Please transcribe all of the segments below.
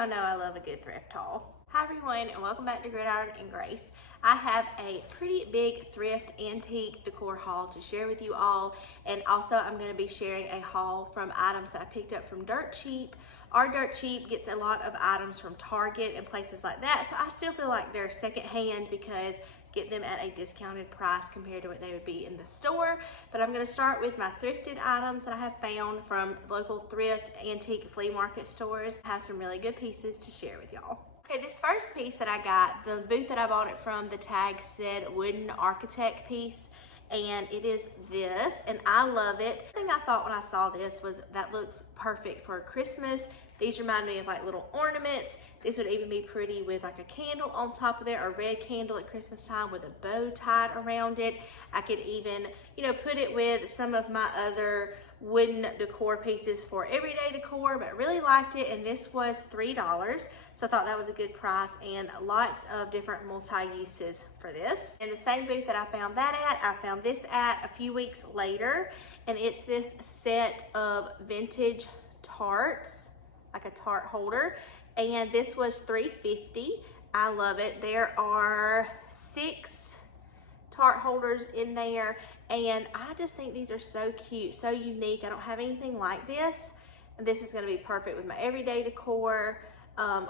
Y'all know I love a good thrift haul. Hi everyone, and welcome back to Gridiron and Grace. I have a pretty big thrift antique decor haul to share with you all, and also I'm going to be sharing a haul from items that I picked up from Dirt Cheap. Our Dirt Cheap gets a lot of items from Target and places like that, so I still feel like they're secondhand because get them at a discounted price compared to what they would be in the store. But I'm going to start with my thrifted items that I have found from local thrift antique flea market stores. I have some really good pieces to share with y'all. Okay, this first piece that I got, the booth that I bought it from, the tag said wooden architect piece, and it is this, and I love it. The thing I thought when I saw this was that looks perfect for Christmas. These remind me of like little ornaments. This would even be pretty with like a candle on top of there, a red candle at Christmas time with a bow tied around it. I could even, put it with some of my other wooden decor pieces for everyday decor, but I really liked it, and this was $3. So I thought that was a good price, and lots of different multi-uses for this. And the same booth that I found that at, I found this at a few weeks later, and it's this set of vintage tarts, like a tart holder, and this was $3.50. I love it. There are 6 tart holders in there, and I just think these are so cute, so unique. I don't have anything like this, and this is going to be perfect with my everyday decor,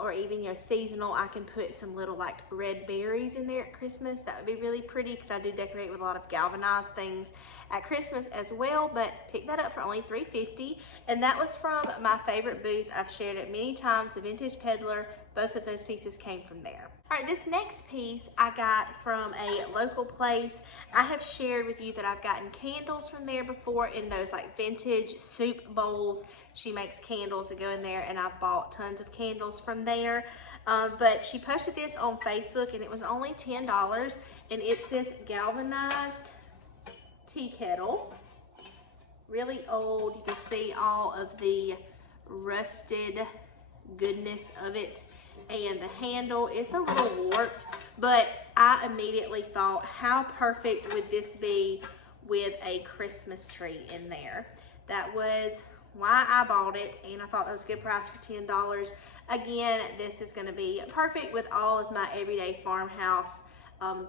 or even seasonal. I can put some little like red berries in there at Christmas. That would be really pretty because I do decorate with a lot of galvanized things at Christmas as well. But pick that up for only $3.50, and that was from my favorite booth. I've shared it many times, the Vintage Peddler. Both of those pieces came from there. All right, this next piece I got from a local place. I have shared with you that I've gotten candles from there before in those like vintage soup bowls. She makes candles to go in there, and I've bought tons of candles from there. But she posted this on Facebook, and it was only $10, and it's this galvanized tea kettle. Really old. You can see all of the rusted goodness of it, and the handle is a little warped, but I immediately thought, how perfect would this be with a Christmas tree in there? That was why I bought it, and I thought that was a good price for $10. Again, this is going to be perfect with all of my everyday farmhouse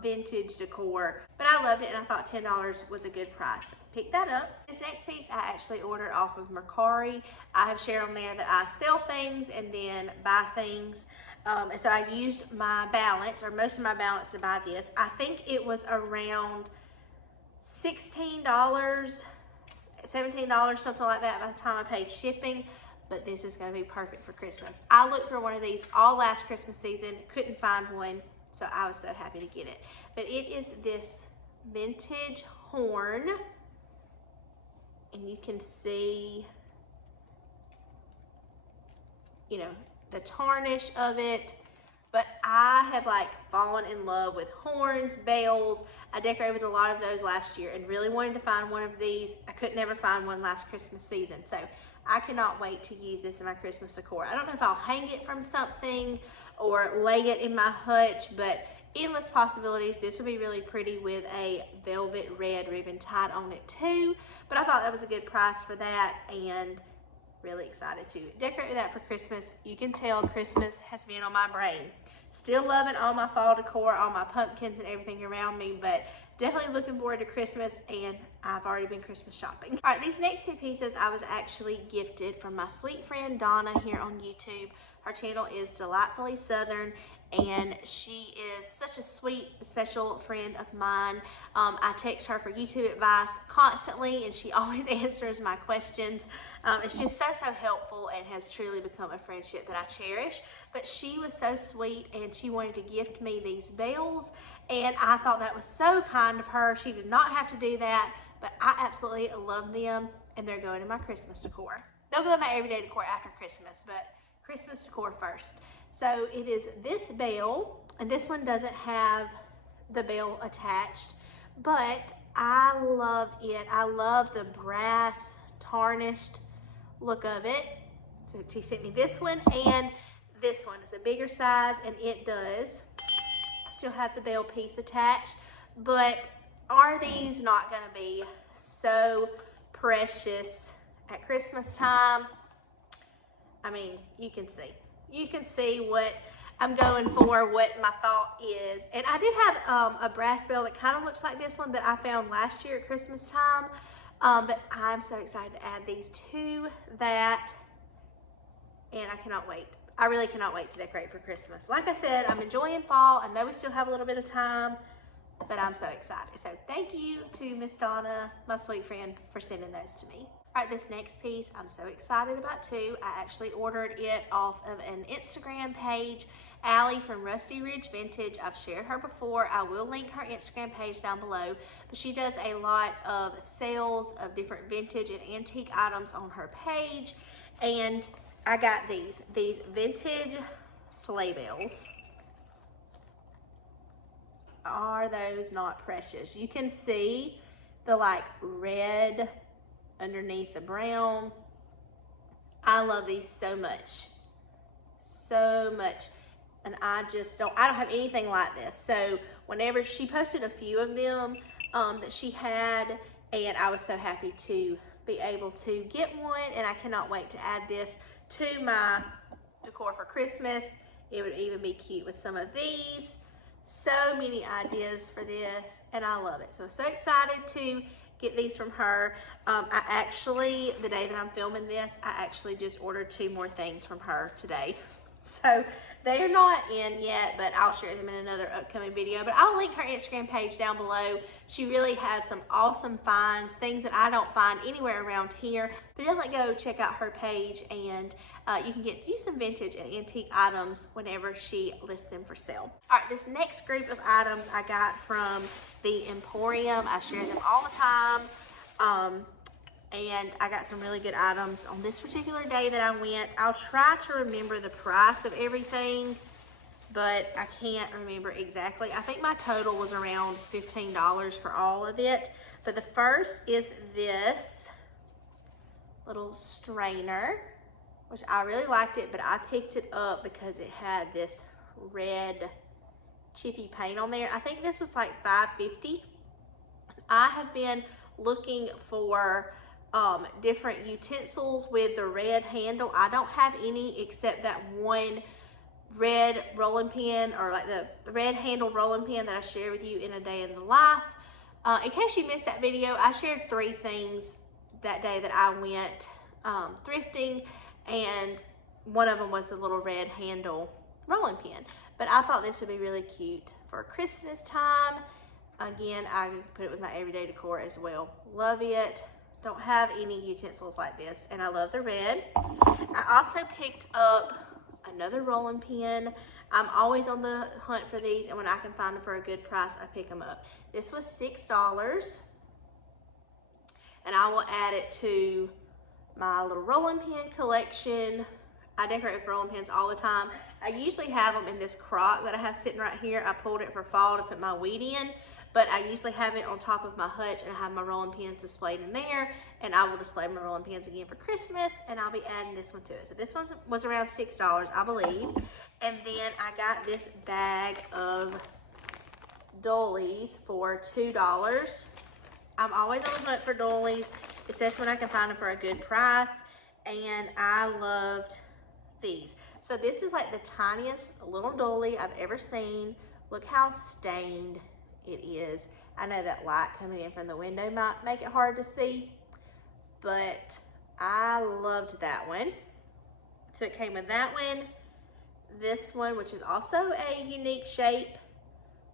vintage decor, but I loved it, and I thought $10 was a good price. Pick that up. This next piece I actually ordered off of Mercari. I have shared on there that I sell things and then buy things, and so I used my balance, or most of my balance, to buy this. I think it was around $16, $17, something like that by the time I paid shipping. But this is going to be perfect for Christmas. I looked for one of these all last Christmas season, couldn't find one, so I was so happy to get it. But it is this vintage horn, and you can see, the tarnish of it. But I have like fallen in love with horns, bells. I decorated with a lot of those last year and really wanted to find one of these. I could never find one last Christmas season, so I cannot wait to use this in my Christmas decor. I don't know if I'll hang it from something or lay it in my hutch, but endless possibilities. This would be really pretty with a velvet red ribbon tied on it too. But I thought that was a good price for that, and really excited to decorate with that for Christmas. You can tell Christmas has been on my brain. Still loving all my fall decor, all my pumpkins and everything around me, but definitely looking forward to Christmas, and I've already been Christmas shopping. All right, these next 2 pieces I was actually gifted from my sweet friend Donna here on YouTube. Her channel is Delightfully Southern, and she is such a sweet, special friend of mine. I text her for YouTube advice constantly, and she always answers my questions. It's just so helpful, and has truly become a friendship that I cherish. But she was so sweet, and she wanted to gift me these bells, and I thought that was so kind of her. She did not have to do that, but I absolutely love them, and they're going in my Christmas decor. They'll go in my everyday decor after Christmas, but Christmas decor first. So it is this bell, and this one doesn't have the bell attached, but I love it. I love the brass tarnished look of it. So she sent me this one, and this one is a bigger size, and it does still have the bell piece attached. But are these not going to be so precious at Christmas time? I mean, you can see. you can see what I'm going for, what my thought is. And I do have a brass bell that kind of looks like this one that I found last year at Christmas time. But I'm so excited to add these to that, and I cannot wait. I really cannot wait to decorate for Christmas. Like I said, I'm enjoying fall. I know we still have a little bit of time, but I'm so excited. So thank you to Miss Donna, my sweet friend, for sending those to me. All right, this next piece I'm so excited about too. I actually ordered it off of an Instagram page, Allie from Rusty Ridge Vintage. I've shared her before. I will link her Instagram page down below, but she does a lot of sales of different vintage and antique items on her page. And I got these vintage sleigh bells. Are those not precious? You can see the like red underneath the brown. I love these so much. So much. And I don't have anything like this. So whenever she posted a few of them that she had, and I was so happy to be able to get one, and I cannot wait to add this to my decor for Christmas. It would even be cute with some of these. So many ideas for this, and I love it. So I'm so excited to get these from her. I actually, the day that I'm filming this, I actually just ordered 2 more things from her today. So they're not in yet, but I'll share them in another upcoming video. But I'll link her Instagram page down below. She really has some awesome finds, things that I don't find anywhere around here. But definitely go check out her page, and you can get some vintage and antique items whenever she lists them for sale. All right, this next group of items I got from the Emporium. I share them all the time. And I got some really good items on this particular day that I went. I'll try to remember the price of everything, but I can't remember exactly. I think my total was around $15 for all of it. But the first is this little strainer, which I really liked it, but I picked it up because it had this red chippy paint on there. I think this was like $5.50. I have been looking for different utensils with the red handle. I don't have any except that one red rolling pin, or like the red handle rolling pin that I shared with you in a day in the life. In case you missed that video, I shared 3 things that day that I went thrifting, and one of them was the little red handle rolling pin. But I thought this would be really cute for Christmas time. Again, I could put it with my everyday decor as well. Love it. Don't have any utensils like this, and I love the red. I also picked up another rolling pin. I'm always on the hunt for these, and when I can find them for a good price, I pick them up. This was $6, and I will add it to my little rolling pin collection. I decorate with rolling pins all the time. I usually have them in this crock that I have sitting right here. I pulled it for fall to put my wheat in, but I usually have it on top of my hutch, and I have my rolling pins displayed in there, and I will display my rolling pins again for Christmas, and I'll be adding this one to it. So this one was around $6, I believe. And then I got this bag of doilies for $2. I'm always on the hunt for doilies, especially when I can find them for a good price, and I loved these. So this is like the tiniest little doily I've ever seen. Look how stained it is. I know that light coming in from the window might make it hard to see, but I loved that one. So it came with that one, this one, which is also a unique shape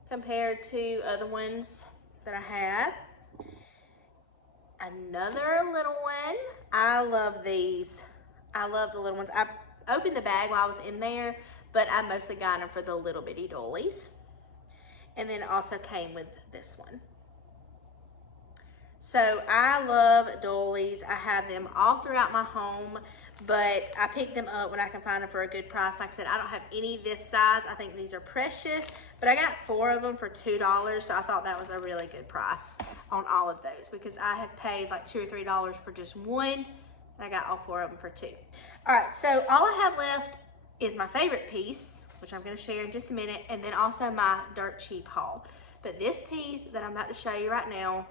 compared to other ones that I have. Another little one. I love these. I love the little ones. I opened the bag while I was in there, but I mostly got them for the little bitty doilies. And then it also came with this one. So I love doilies. I have them all throughout my home, but I pick them up when I can find them for a good price. Like I said, I don't have any this size. I think these are precious, but I got 4 of them for $2, so I thought that was a really good price on all of those, because I have paid like $2 or $3 for just one, and I got all 4 of them for $2. All right, so all I have left is my favorite piece, which I'm gonna share in just a minute, and then also my dirt cheap haul. But this piece that I'm about to show you right now,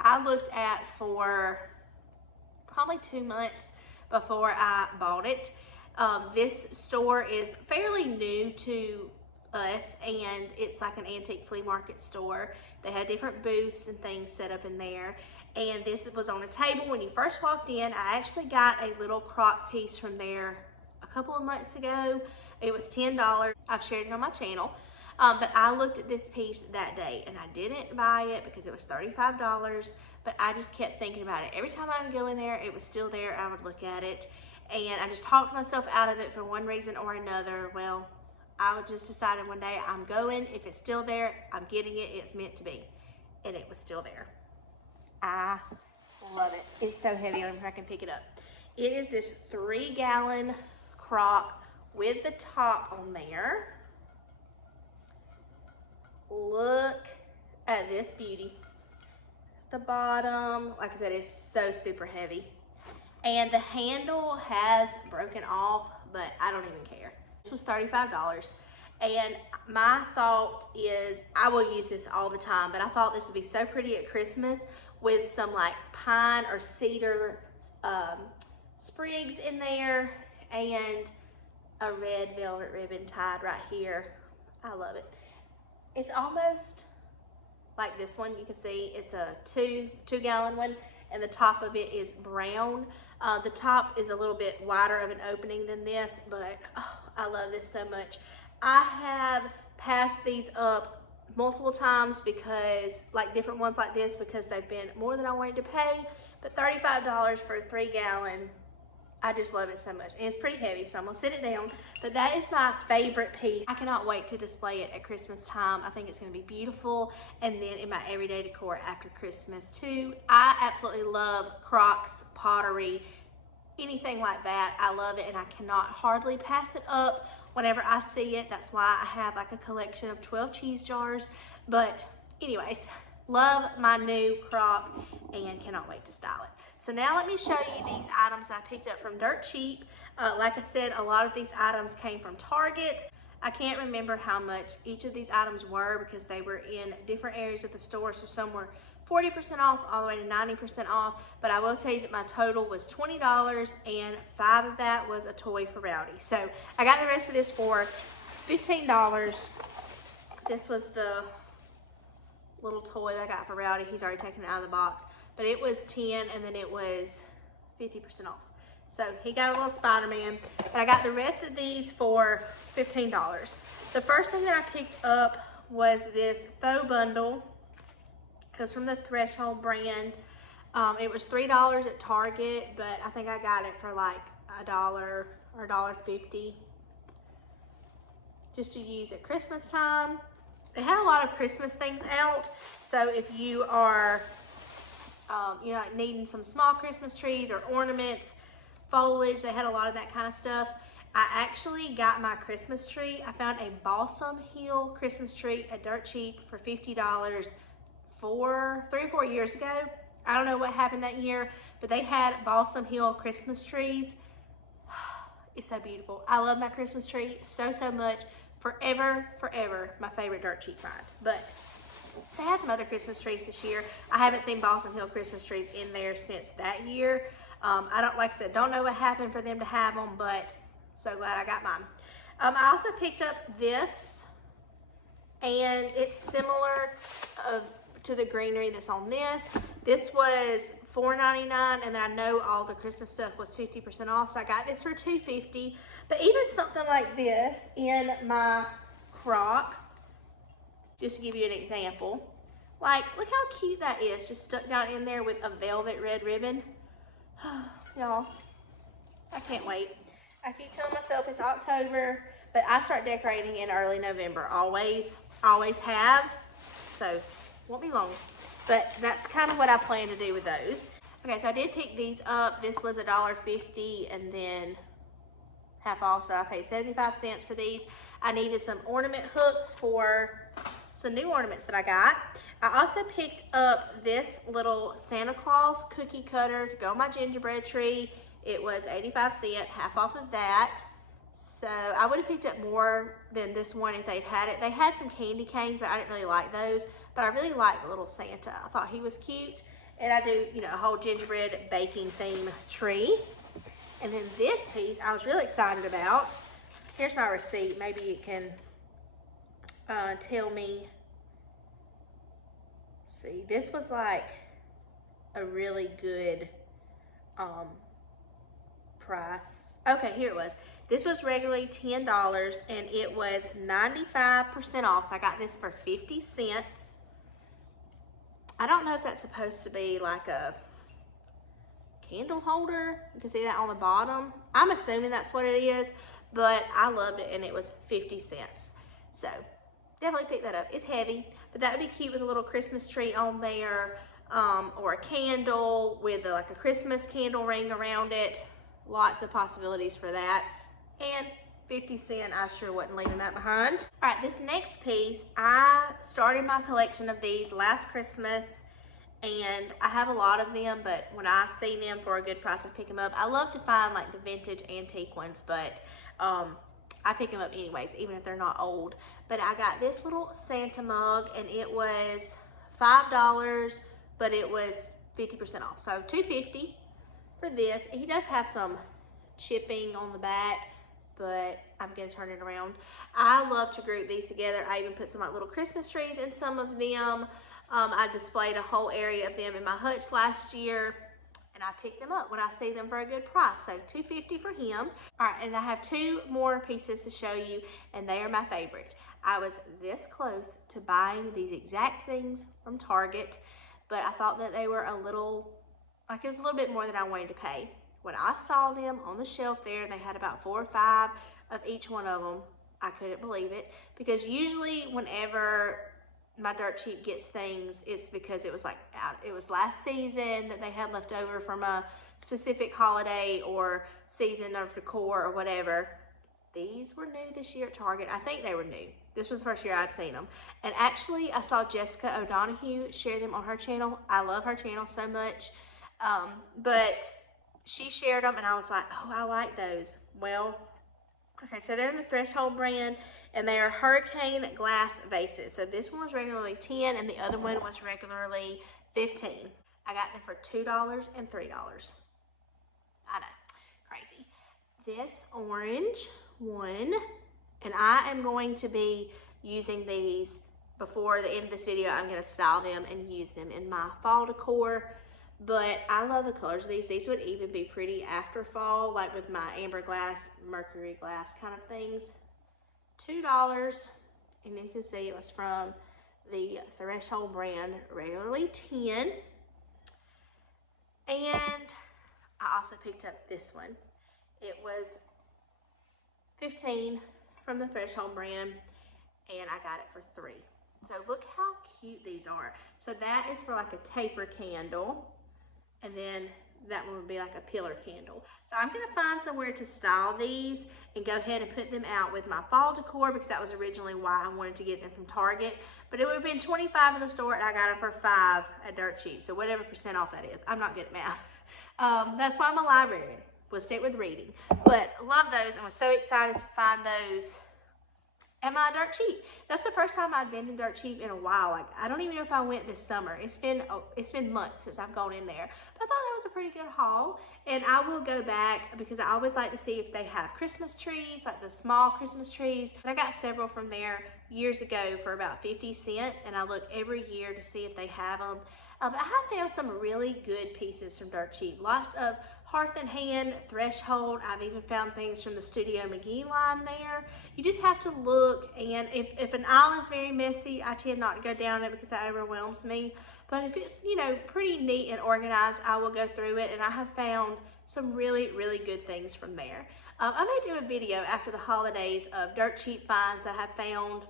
I looked at for probably 2 months before I bought it. This store is fairly new to us, and it's like an antique flea market store. They had different booths and things set up in there, and this was on a table when you first walked in. I actually got a little crock piece from there a couple of months ago. It was $10. I've shared it on my channel, but I looked at this piece that day and I didn't buy it because it was $35, but I just kept thinking about it. Every time I would go in there, it was still there. I would look at it, and I just talked myself out of it for one reason or another. Well, I just decided one day I'm going. If it's still there, I'm getting it. It's meant to be. And it was still there. I love it. It's so heavy. I don't know if I can pick it up. It is this 3-gallon crock with the top on there. Look at this beauty. The bottom, like I said, is so super heavy. And the handle has broken off, but I don't even care. This was $35, and my thought is I will use this all the time, but I thought this would be so pretty at Christmas with some like pine or cedar sprigs in there and a red velvet ribbon tied right here. I love it. It's almost like this one. You can see it's a two-gallon one, and the top of it is brown. The top is a little bit wider of an opening than this, but oh, I love this so much. I have passed these up multiple times because, like different ones like this, because they've been more than I wanted to pay, but $35 for a 3-gallon, I just love it so much. And it's pretty heavy, so I'm gonna sit it down, but that is my favorite piece. I cannot wait to display it at Christmas time. I think it's gonna be beautiful, and then in my everyday decor after Christmas too. I absolutely love crocks, pottery, anything like that. I love it, and I cannot hardly pass it up whenever I see it. That's why I have like a collection of 12 cheese jars. But anyways, love my new crock and cannot wait to style it. So now let me show you these items that I picked up from Dirt Cheap. Like I said, a lot of these items came from Target. I can't remember how much each of these items were because they were in different areas of the store. So some were 40% off all the way to 90% off. But I will tell you that my total was $20, and $5 of that was a toy for Rowdy. So I got the rest of this for $15. This was the little toy that I got for Rowdy. He's already taken it out of the box. But it was 10, and then it was 50% off. So he got a little Spider-Man. And I got the rest of these for $15. The first thing that I picked up was this faux bundle. It was from the Threshold brand. It was $3 at Target, but I think I got it for like $1 or $1.50 just to use at Christmas time. They had a lot of Christmas things out, so if you are like needing some small Christmas trees or ornaments, foliage, they had a lot of that kind of stuff. I actually got my Christmas tree. I found a Balsam Hill Christmas tree at Dirt Cheap for $50 3 or 4 years ago. I don't know what happened that year, but they had Balsam Hill Christmas trees. It's so beautiful. I love my Christmas tree so much. Forever, my favorite Dirt Cheap find. But they had some other Christmas trees this year. I haven't seen Balsam Hill Christmas trees in there since that year. I don't, like I said, don't know what happened for them to have them, but so glad I got mine. I also picked up this, and it's similar to the greenery that's on this. This was $4.99, and I know all the Christmas stuff was 50% off, so I got this for $2.50. But even something like this in my crock, just to give you an example, like, look how cute that is, just stuck down in there with a velvet red ribbon. Y'all, I can't wait. I keep telling myself it's October, but I start decorating in early November. Always have. So, won't be long. But that's kind of what I plan to do with those. Okay, so I did pick these up. This was $1.50 and then half off, so I paid 75 cents for these. I needed some ornament hooks for some new ornaments that I got. I also picked up this little Santa Claus cookie cutter to go on my gingerbread tree. It was 85 cents, half off of that. So I would have picked up more than this one if they'd had it. They had some candy canes, but I didn't really like those. But I really liked the little Santa. I thought he was cute. And I do, a whole gingerbread baking theme tree. And then this piece I was really excited about. Here's my receipt. Maybe it can tell me. See, this was like a really good price. Okay, here it was. This was regularly $10 and it was 95% off. So I got this for 50 cents. I don't know if that's supposed to be like a candle holder. You can see that on the bottom. I'm assuming that's what it is, but I loved it and it was 50 cents. So definitely pick that up. It's heavy, but that would be cute with a little Christmas tree on there, or a candle with like a Christmas candle ring around it. Lots of possibilities for that. And 50 cents, I sure wasn't leaving that behind. All right, this next piece, I started my collection of these last Christmas, and I have a lot of them, but when I see them for a good price, I pick them up. I love to find like the vintage antique ones, but I pick them up anyways, even if they're not old. But I got this little Santa mug, and it was $5, but it was 50% off. So $2.50 for this. He does have some chipping on the back, but I'm gonna turn it around. I love to group these together. I even put some like little Christmas trees in some of them. I displayed a whole area of them in my hutch last year, and I picked them up when I see them for a good price. So $2.50 for him. All right, and I have two more pieces to show you, and they are my favorite. I was this close to buying these exact things from Target, but I thought that they were a little, like it was a little bit more than I wanted to pay. When I saw them on the shelf there, they had about 4 or 5 of each one of them. I couldn't believe it, because usually whenever my dirt cheap gets things, it's because it was like it was last season that they had left over from a specific holiday or season of decor or whatever. These were new this year at Target. I think they were new. This was the first year I'd seen them. And actually, I saw Jessica O'Donoghue share them on her channel. I love her channel so much. But she shared them, and I was like, oh, I like those. Well, okay, so they're in the Threshold brand, and they are hurricane glass vases. So this one was regularly $10, and the other one was regularly $15. I got them for $2 and $3. I know, crazy. This orange one, and I am going to be using these before the end of this video. I'm going to style them and use them in my fall decor. But I love the colors of these. These would even be pretty after fall, like with my amber glass, mercury glass kind of things. $2, and you can see it was from the Threshold brand, regularly $10. And I also picked up this one. It was $15 from the Threshold brand, and I got it for $3. So look how cute these are. So that is for like a taper candle. And then that one would be like a pillar candle. So I'm gonna find somewhere to style these and go ahead and put them out with my fall decor, because that was originally why I wanted to get them from Target. But it would have been $25 in the store, and I got them for $5 at Dirt Cheap. So whatever percent off that is. I'm not good at math. That's why I'm a librarian. We'll stick with reading. But love those, and was so excited to find those at my Dirt Cheap. That's the first time I've been to Dirt Cheap in a while. Like, I don't even know if I went this summer. It's been months since I've gone in there. But I thought that was a pretty good haul, and I will go back because I always like to see if they have Christmas trees, like the small Christmas trees. And I got several from there years ago for about 50 cents, and I look every year to see if they have them. But I have found some really good pieces from Dirt Cheap. Lots of Hearth and Hand, Threshold. I've even found things from the Studio McGee line there. You just have to look, and if an aisle is very messy, I tend not to go down it because that overwhelms me. But if it's, you know, pretty neat and organized, I will go through it, and I have found some really, really good things from there. I may do a video after the holidays of Dirt Cheap finds that I have found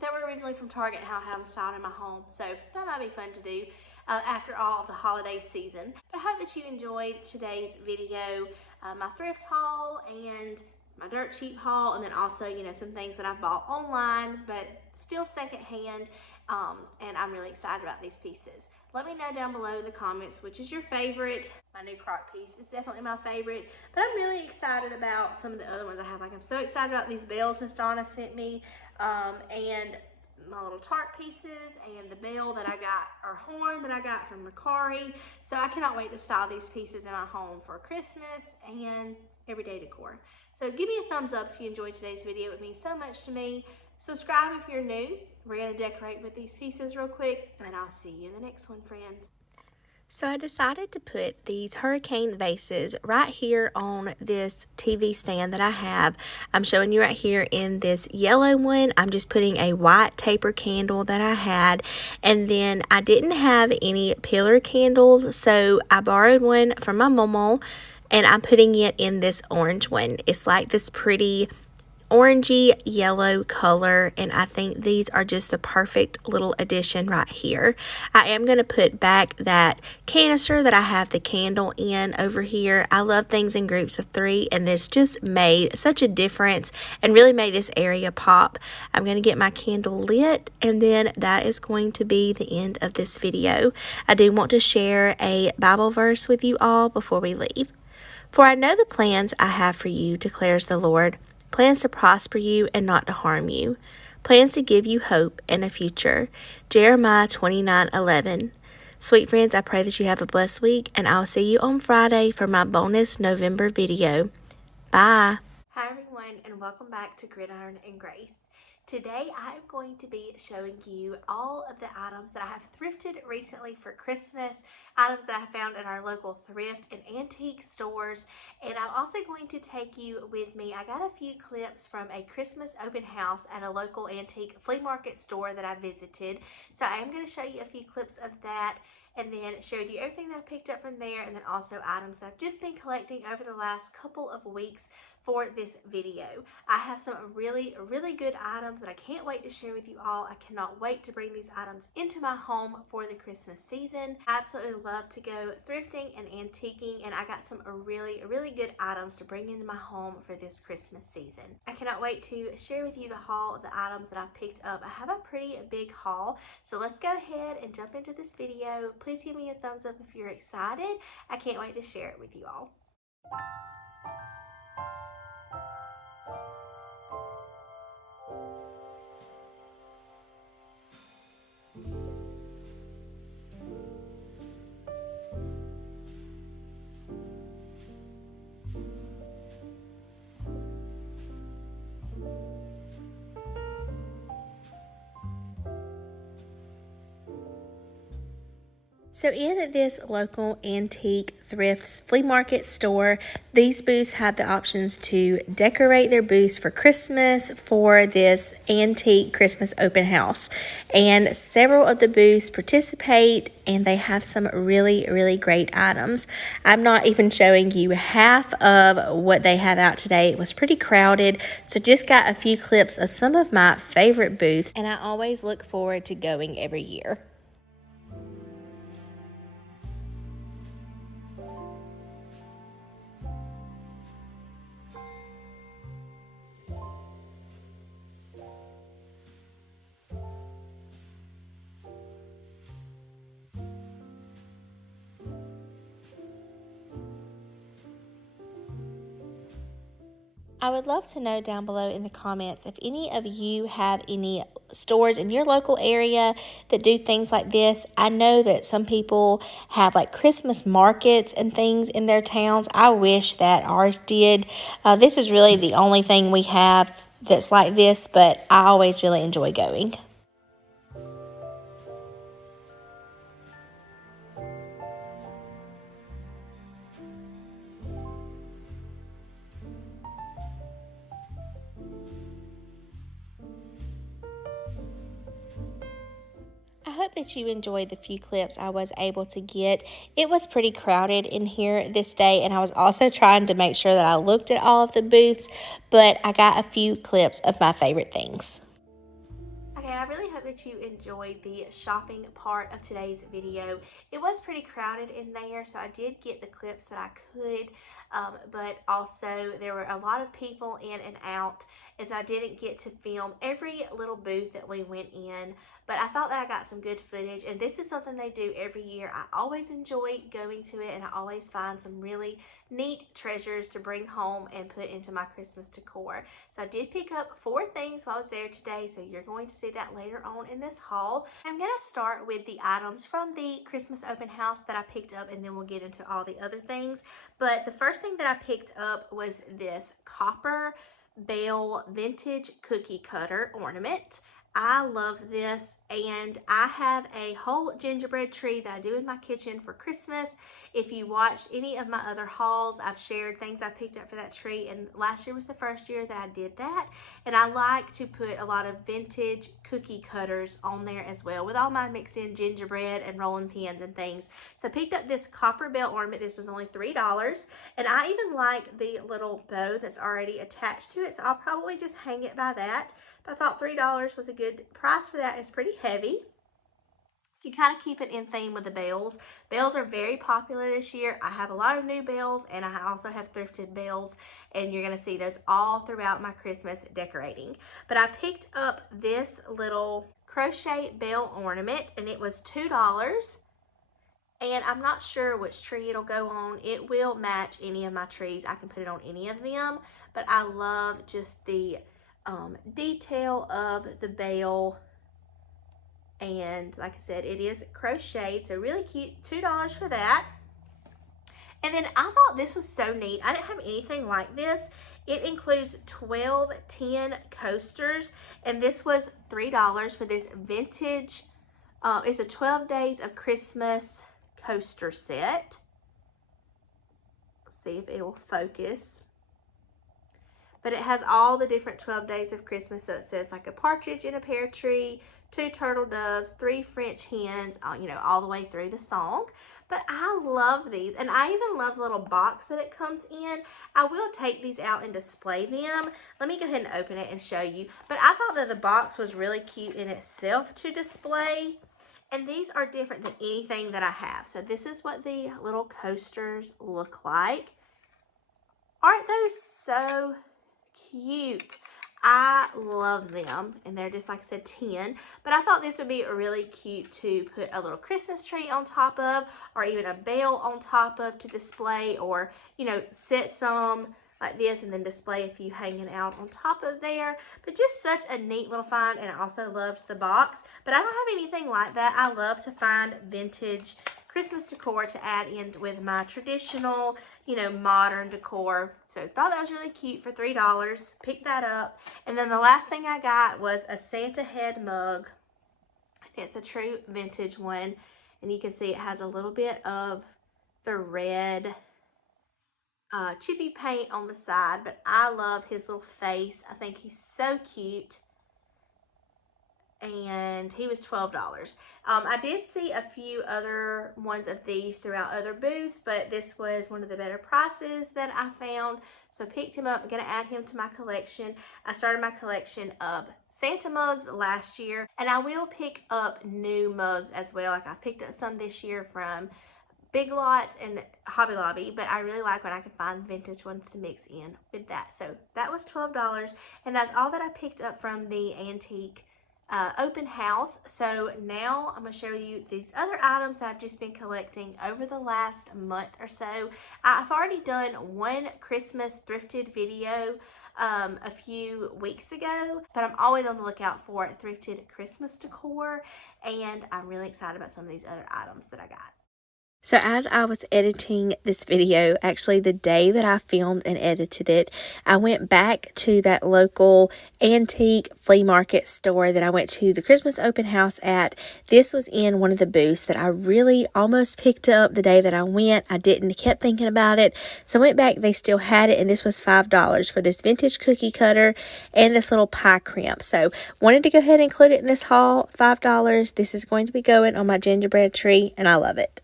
that were originally from Target and how I have them styled in my home. So that might be fun to do after all of the holiday season. But I hope that you enjoyed today's video, my thrift haul and my Dirt Cheap haul, and then also, you know, some things that I bought online, but still secondhand, and I'm really excited about these pieces. Let me know down below in the comments which is your favorite. My new crock piece is definitely my favorite, but I'm really excited about some of the other ones I have. Like, I'm so excited about these bells Miss Donna sent me, and my little tart pieces and the bell that I got, or horn that I got from Macari. So I cannot wait to style these pieces in my home for Christmas and everyday decor. So give me a thumbs up if you enjoyed today's video. It means so much to me. Subscribe if you're new. We're going to decorate with these pieces real quick, and I'll see you in the next one, friends. So I decided to put these hurricane vases right here on this TV stand that I have. I'm showing you right here in this yellow one. I'm just putting a white taper candle that I had, and then I didn't have any pillar candles, so I borrowed one from my mama, and I'm putting it in this orange one. It's like this pretty orangey yellow color, and I think these are just the perfect little addition right here. I am going to put back that canister that I have the candle in over here. I love things in groups of 3, and this just made such a difference and really made this area pop. I'm going to get my candle lit, and then that is going to be the end of this video. I do want to share a Bible verse with you all before we leave. For I know the plans I have for you, declares the Lord. Plans to prosper you and not to harm you. Plans to give you hope and a future. Jeremiah 29:11. Sweet friends, I pray that you have a blessed week, and I'll see you on Friday for my bonus November video. Bye. Hi everyone, and welcome back to Gridiron and Grace. Today I am going to be showing you all of the items that I have thrifted recently for Christmas, items that I found in our local thrift and antique stores, and I'm also going to take you with me. I got a few clips from a Christmas open house at a local antique flea market store that I visited, so I am going to show you a few clips of that and then share with you everything that I picked up from there, and then also items that I've just been collecting over the last couple of weeks for this video. I have some really good items that I can't wait to share with you all. I cannot wait to bring these items into my home for the Christmas season. I absolutely love to go thrifting and antiquing, and I got some really good items to bring into my home for this Christmas season. I cannot wait to share with you the haul of the items that I've picked up. I have a pretty big haul, so let's go ahead and jump into this video. Please give me a thumbs up if you're excited. I can't wait to share it with you all. So in this local antique thrift flea market store, these booths have the options to decorate their booths for Christmas for this antique Christmas open house. And several of the booths participate, and they have some really great items. I'm not even showing you half of what they have out today. It was pretty crowded, so just got a few clips of some of my favorite booths, and I always look forward to going every year. I would love to know down below in the comments if any of you have any stores in your local area that do things like this. I know that some people have like Christmas markets and things in their towns. I wish that ours did. This is really the only thing we have that's like this, but I always really enjoy going. I hope that you enjoyed the few clips I was able to get. It was pretty crowded in here this day, and I was also trying to make sure that I looked at all of the booths, but I got a few clips of my favorite things. Okay, I really hope that you enjoyed the shopping part of today's video. It was pretty crowded in there, so I did get the clips that I could, but also there were a lot of people in and out, and so I didn't get to film every little booth that we went in, but I thought that I got some good footage, and this is something they do every year. I always enjoy going to it, and I always find some really neat treasures to bring home and put into my Christmas decor. So I did pick up 4 things while I was there today, so you're going to see that later on in this haul. I'm going to start with the items from the Christmas open house that I picked up, and then we'll get into all the other things. But the first thing that I picked up was this copper bell vintage cookie cutter ornament. I love this, and I have a whole gingerbread tree that I do in my kitchen for Christmas. If you watched any of my other hauls, I've shared things I picked up for that tree, and last year was the first year that I did that. And I like to put a lot of vintage cookie cutters on there as well, with all my mixed in gingerbread and rolling pins and things. So I picked up this copper bell ornament. This was only $3, and I even like the little bow that's already attached to it, so I'll probably just hang it by that. But I thought $3 was a good price for that. It's pretty heavy. You kind of keep it in theme with the bells. Bells are very popular this year. I have a lot of new bells, and I also have thrifted bells, and you're going to see those all throughout my Christmas decorating. But I picked up this little crochet bell ornament, and it was $2. And I'm not sure which tree it'll go on. It will match any of my trees. I can put it on any of them, but I love just the detail of the bell. And like I said, it is crocheted, so really cute. $2 for that. And then I thought this was so neat. I didn't have anything like this. It includes 12 tin coasters, and this was $3 for this vintage. It's a 12 Days of Christmas coaster set. Let's see if it will focus. But it has all the different 12 days of Christmas. So it says like a partridge in a pear tree, 2 turtle doves, 3 French hens, you know, all the way through the song. But I love these, and I even love the little box that it comes in. I will take these out and display them. Let me go ahead and open it and show you. But I thought that the box was really cute in itself to display. And these are different than anything that I have. So this is what the little coasters look like. Aren't those so cute? I love them, and they're just, like I said, tin. But I thought this would be really cute to put a little Christmas tree on top of, or even a bell on top of to display, or, you know, set some like this and then display a few hanging out on top of there. But just such a neat little find, and I also loved the box. But I don't have anything like that. I love to find vintage Christmas decor to add in with my traditional, you know, modern decor. So thought that was really cute for $3. Picked that up. And then the last thing I got was a Santa head mug. It's a true vintage one, and you can see it has a little bit of the red chippy paint on the side, but I love his little face. I think he's so cute. And he was $12. I did see a few other ones of these throughout other booths, but this was one of the better prices that I found. So I picked him up. I'm going to add him to my collection. I started my collection of Santa mugs last year, and I will pick up new mugs as well. Like I picked up some this year from Big Lots and Hobby Lobby, but I really like when I can find vintage ones to mix in with that. So that was $12, and that's all that I picked up from the antique open house. So now I'm going to show you these other items that I've just been collecting over the last month or so. I've already done one Christmas thrifted video a few weeks ago, but I'm always on the lookout for thrifted Christmas decor, and I'm really excited about some of these other items that I got. So as I was editing this video, actually the day that I filmed and edited it, I went back to that local antique flea market store that I went to the Christmas open house at. This was in one of the booths that I really almost picked up the day that I went. I didn't, kept thinking about it. So I went back, they still had it, and this was $5 for this vintage cookie cutter and this little pie crimp. So wanted to go ahead and include it in this haul, $5. This is going to be going on my gingerbread tree, and I love it.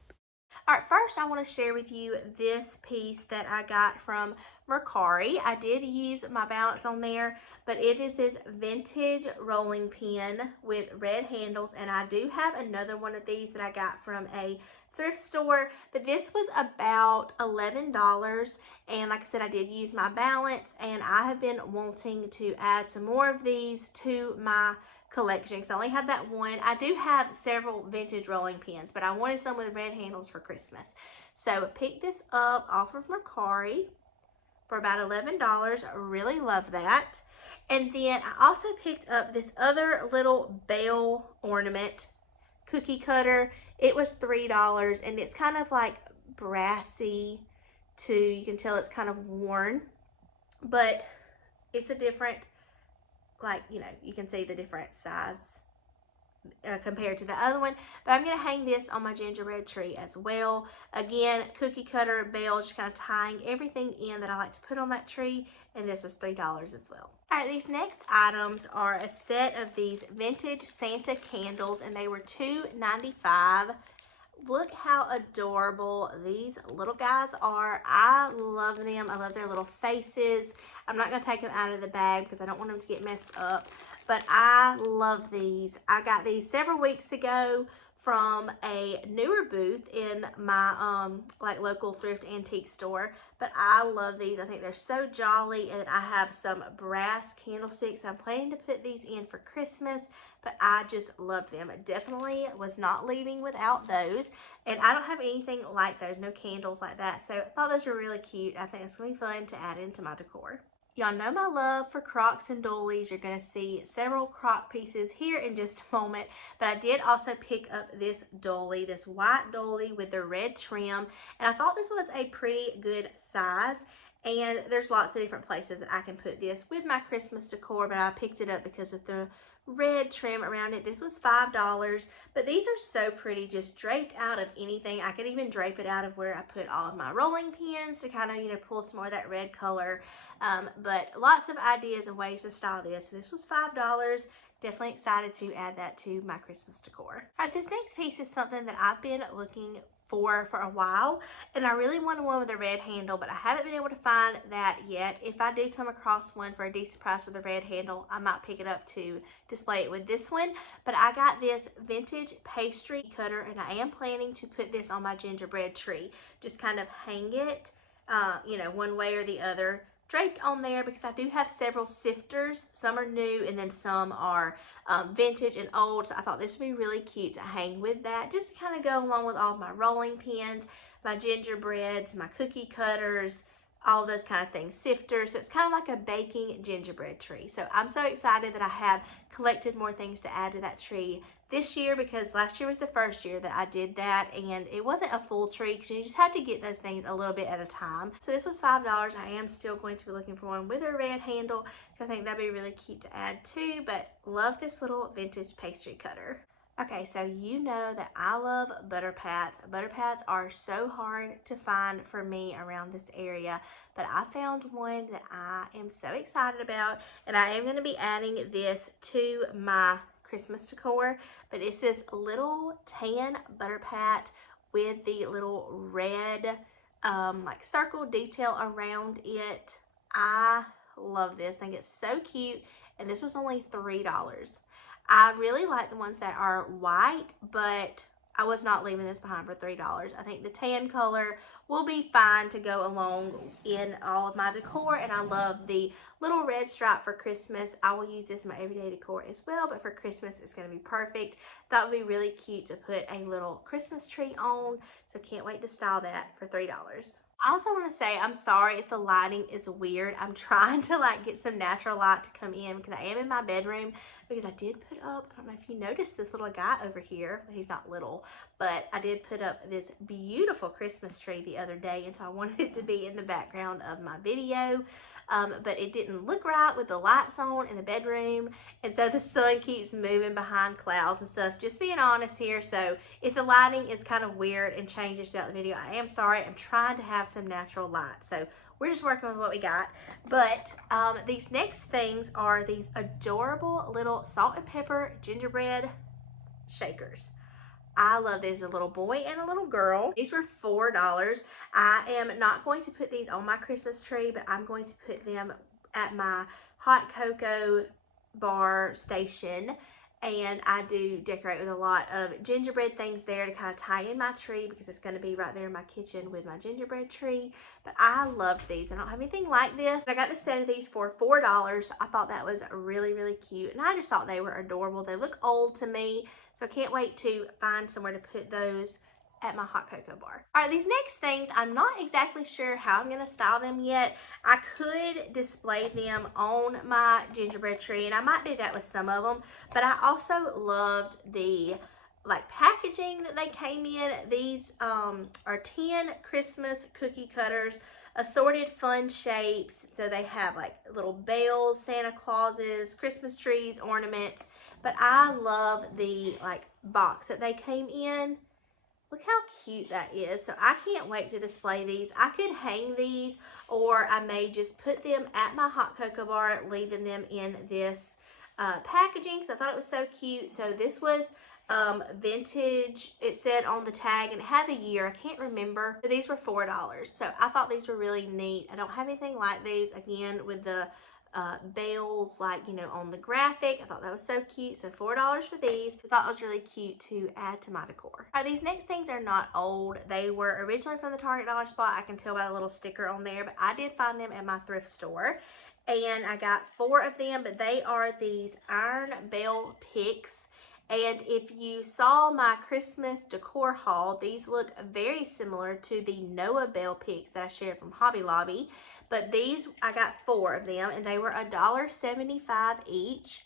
All right, first I want to share with you this piece that I got from Mercari. I did use my balance on there, but it is this vintage rolling pin with red handles, and I do have another one of these that I got from a thrift store, but this was about $11. And like I said, I did use my balance, and I have been wanting to add some more of these to my collection because I only have that one. I do have several vintage rolling pins, but I wanted some with red handles for Christmas. So I picked this up off of Mercari for about $11. I really love that. And then I also picked up this other little bell ornament cookie cutter. It was $3, and it's kind of like brassy too. You can tell it's kind of worn, but it's a different, like, you know, you can see the different size compared to the other one. But I'm going to hang this on my gingerbread tree as well. Again, cookie cutter, bell, just kind of tying everything in that I like to put on that tree, and this was $3 as well. All right, these next items are a set of these vintage Santa candles, and they were $2.95. Look how adorable these little guys are. I love them. I love their little faces. I'm not going to take them out of the bag because I don't want them to get messed up, but I love these. I got these several weeks ago from a newer booth in my like local thrift antique store, but I love these. I think they're so jolly, and I have some brass candlesticks. I'm planning to put these in for Christmas, but I just love them. Definitely was not leaving without those, and I don't have anything like those, no candles like that, so I thought those were really cute. I think it's gonna be fun to add into my decor. Y'all know my love for crocks and doilies. You're going to see several crock pieces here in just a moment. But I did also pick up this doily, this white doily with the red trim. And I thought this was a pretty good size. And there's lots of different places that I can put this with my Christmas decor. But I picked it up because of the red trim around it. This was $5, but these are so pretty, just draped out of anything. I could even drape it out of where I put all of my rolling pins to kind of, you know, pull some more of that red color. But lots of ideas and ways to style this. So this was $5. Definitely excited to add that to my Christmas decor. All right, this next piece is something that I've been looking for a while, and I really wanted one with a red handle, but I haven't been able to find that yet. If I do come across one for a decent price with a red handle, I might pick it up to display it with this one. But I got this vintage pastry cutter, and I am planning to put this on my gingerbread tree. Just kind of hang it, you know, one way or the other, draped on there, because I do have several sifters. Some are new and then some are vintage and old, so I thought this would be really cute to hang with that, just to kind of go along with all of my rolling pins, my gingerbreads, my cookie cutters, all those kind of things, sifters. So it's kind of like a baking gingerbread tree. So I'm so excited that I have collected more things to add to that tree this year, because last year was the first year that I did that, and it wasn't a full tree because you just have to get those things a little bit at a time. So this was $5. I am still going to be looking for one with a red handle because I think that'd be really cute to add too, but love this little vintage pastry cutter. Okay, so you know that I love butter pads. Butter pads are so hard to find for me around this area, but I found one that I am so excited about, and I am going to be adding this to my Christmas decor. But it's this little tan butter pat with the little red like circle detail around it. I love this. I think it's so cute, and this was only $3. I really like the ones that are white, but I was not leaving this behind for $3. I think the tan color will be fine to go along in all of my decor, and I love the little red stripe for Christmas. I will use this in my everyday decor as well, but for Christmas it's going to be perfect. That would be really cute to put a little Christmas tree on, so can't wait to style that for $3. I also want to say I'm sorry if the lighting is weird. I'm trying to like get some natural light to come in because I am in my bedroom, because I did put up, I don't know if you noticed this little guy over here. He's not little, but I did put up this beautiful Christmas tree the other day, and so I wanted it to be in the background of my video. But it didn't look right with the lights on in the bedroom, and so the sun keeps moving behind clouds and stuff, just being honest here. So if the lighting is kind of weird and changes throughout the video, I am sorry. I'm trying to have some natural light, so we're just working with what we got. But these next things are these adorable little salt and pepper gingerbread shakers. I love these. A little boy and a little girl. These were $4. I am not going to put these on my Christmas tree, but I'm going to put them at my hot cocoa bar station and I do decorate with a lot of gingerbread things there to kind of tie in my tree because it's going to be right there in my kitchen with my gingerbread tree. But I loved these. I don't have anything like this. I got the set of these for $4. I thought that was really, really cute, and I just thought they were adorable. They look old to me, so I can't wait to find somewhere to put those at my hot cocoa bar. All right, these next things, I'm not exactly sure how I'm going to style them yet. I could display them on my gingerbread tree, and I might do that with some of them, but I also loved the like packaging that they came in. These are 10 Christmas cookie cutters, assorted fun shapes. So they have like little bells, Santa Clauses, Christmas trees, ornaments, but I love the like box that they came in. Look how cute that is. So I can't wait to display these. I could hang these, or I may just put them at my hot cocoa bar, leaving them in this packaging. So I thought it was so cute. So this was vintage, it said on the tag, and it had the year. I can't remember, but these were $4. So I thought these were really neat. I don't have anything like these, again, with the bells, like, you know, on the graphic. I thought that was so cute. So $4 for these. I thought it was really cute to add to my decor. All right, these next things are not old. They were originally from the Target dollar spot. I can tell by the little sticker on there, but I did find them at my thrift store, and I got 4 of them. But they are these iron bell picks. And if you saw my Christmas decor haul, these look very similar to the Noah bell picks that I shared from Hobby Lobby. But these, I got 4 of them, and they were $1.75 each.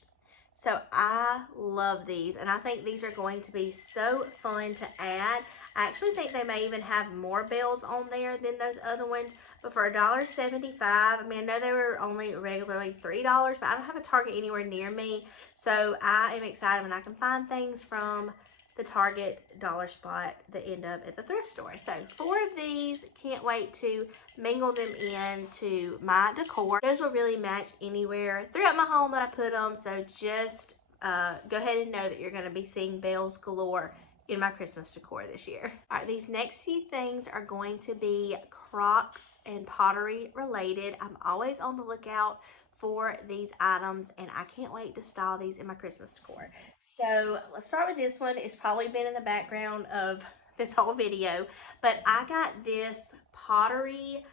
So I love these, and I think these are going to be so fun to add. I actually think they may even have more bells on there than those other ones. But for $1.75, I mean, I know they were only regularly $3, but I don't have a Target anywhere near me. So I am excited when I can find things from the Target dollar spot that end up at the thrift store. So 4 of these, can't wait to mingle them into my decor. Those will really match anywhere throughout my home that I put them. So just go ahead and know that you're going to be seeing bells galore in my Christmas decor this year. All right, these next few things are going to be crocks and pottery related. I'm always on the lookout for these items, and I can't wait to style these in my Christmas decor. So let's start with this one. It's probably been in the background of this whole video, but I got this pottery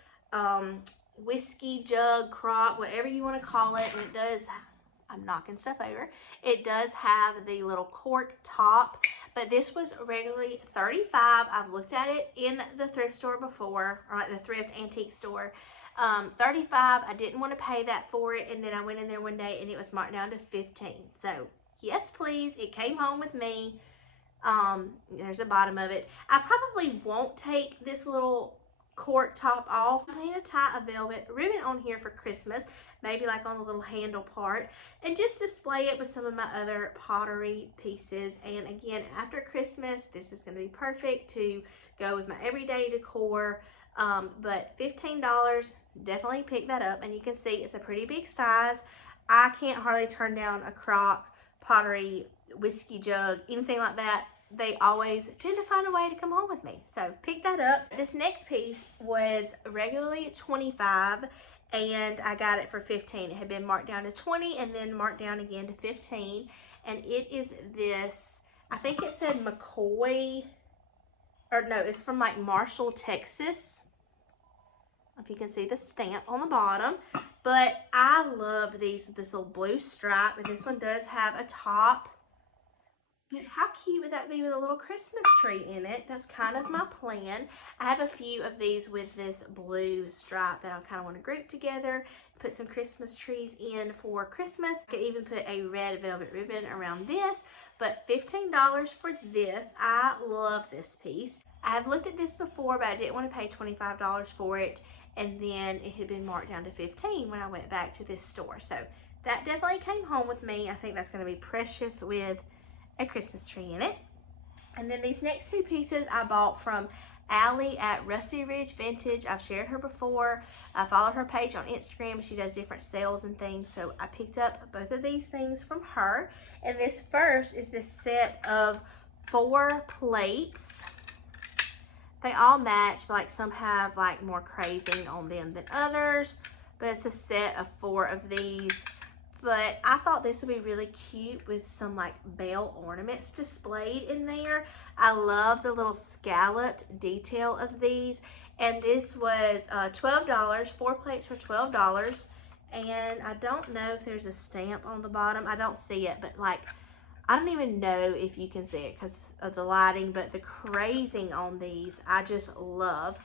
whiskey jug, crock, whatever you want to call it, and it does, I'm knocking stuff over, it does have the little cork top, but this was regularly $35. I've looked at it in the thrift store before, or like the thrift antique store. $35. I didn't want to pay that for it, and then I went in there one day and it was marked down to $15. So yes, please, it came home with me. There's the bottom of it. I probably won't take this little cork top off. I'm going to tie a velvet ribbon on here for Christmas, maybe like on the little handle part, and just display it with some of my other pottery pieces. And again, after Christmas, this is going to be perfect to go with my everyday decor. But $15, definitely pick that up, and you can see it's a pretty big size. I can't hardly turn down a crock, pottery, whiskey jug, anything like that. They always tend to find a way to come home with me. So pick that up. This next piece was regularly $25, and I got it for $15. It had been marked down to $20 and then marked down again to $15. And it is this, I think it said McCoy, or no, it's from like Marshall, Texas. If you can see the stamp on the bottom. But I love these with this little blue stripe, and this one does have a top. But how cute would that be with a little Christmas tree in it? That's kind of my plan. I have a few of these with this blue stripe that I kind of want to group together, put some Christmas trees in for Christmas. I could even put a red velvet ribbon around this, but $15 for this. I love this piece. I have looked at this before, but I didn't want to pay $25 for it, and then it had been marked down to $15 when I went back to this store. So that definitely came home with me. I think that's going to be precious with a Christmas tree in it. And then these next 2 pieces I bought from Allie at Rusty Ridge Vintage. I've shared her before. I follow her page on Instagram. She does different sales and things. So I picked up both of these things from her. And this first is this set of 4 plates. They all match, but like some have like more crazing on them than others. But it's a set of 4 of these but I thought this would be really cute with some like bell ornaments displayed in there. I love the little scalloped detail of these, and this was $12. 4 plates for $12, and I don't know if there's a stamp on the bottom. I don't see it, but like I don't even know if you can see it because of the lighting, but the crazing on these I just love.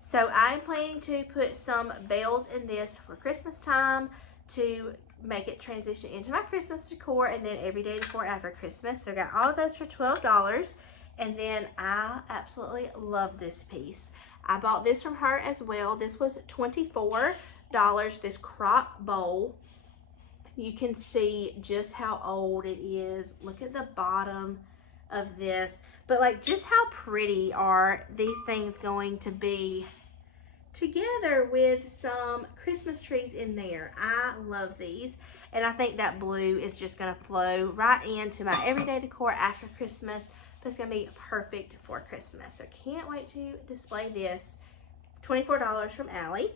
So I'm planning to put some bells in this for Christmas time to make it transition into my Christmas decor, and then everyday decor after Christmas. So I got all of those for $12, and then I absolutely love this piece. I bought this from her as well. This was $24, this crock bowl. You can see just how old it is. Look at the bottom of this. But like, just how pretty are these things going to be together with some Christmas trees in there. I love these, and I think that blue is just going to flow right into my everyday decor after Christmas, but it's going to be perfect for Christmas. So can't wait to display this. $24 from Allie.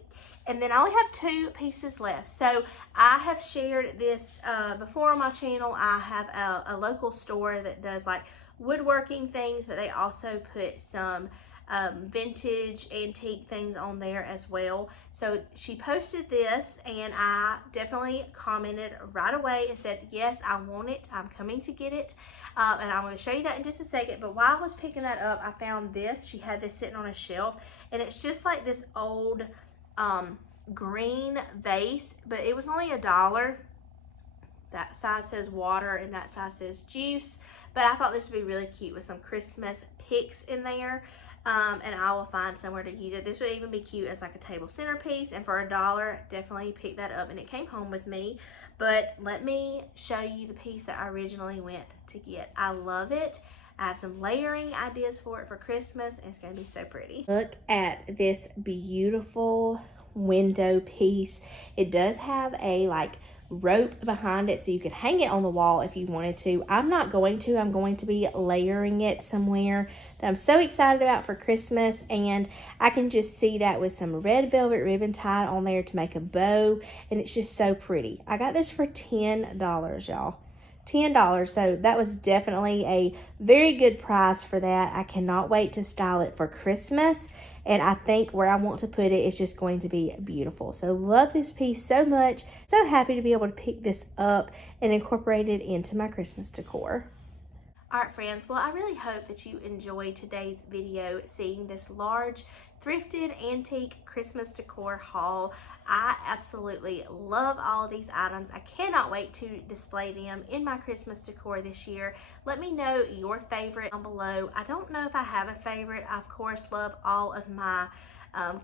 And then I only have 2 pieces left. So I have shared this before on my channel. I have a local store that does like woodworking things, but they also put some vintage antique things on there as well. So she posted this, and I definitely commented right away and said, yes, I want it. I'm coming to get it. And I'm going to show you that in just a second. But while I was picking that up, I found this. She had this sitting on a shelf, and it's just like this old green vase, but it was only $1. That side says water and that side says juice, but I thought this would be really cute with some Christmas picks in there. And I will find somewhere to use it. This would even be cute as like a table centerpiece, and for $1, definitely pick that up, and it came home with me. But let me show you the piece that I originally went to get. I love it. I have some layering ideas for it for Christmas, and it's going to be so pretty. Look at this beautiful window piece. It does have a like rope behind it, so you could hang it on the wall if you wanted to. I'm not going to. I'm going to be layering it somewhere that I'm so excited about for Christmas, and I can just see that with some red velvet ribbon tied on there to make a bow, and it's just so pretty. I got this for $10, y'all. $10, so that was definitely a very good price for that. I cannot wait to style it for Christmas, and I think where I want to put it is just going to be beautiful. So love this piece so much. So happy to be able to pick this up and incorporate it into my Christmas decor. Alright friends, well I really hope that you enjoyed today's video, seeing this large thrifted antique Christmas decor haul. I absolutely love all of these items. I cannot wait to display them in my Christmas decor this year. Let me know your favorite down below. I don't know if I have a favorite. I of course love all of my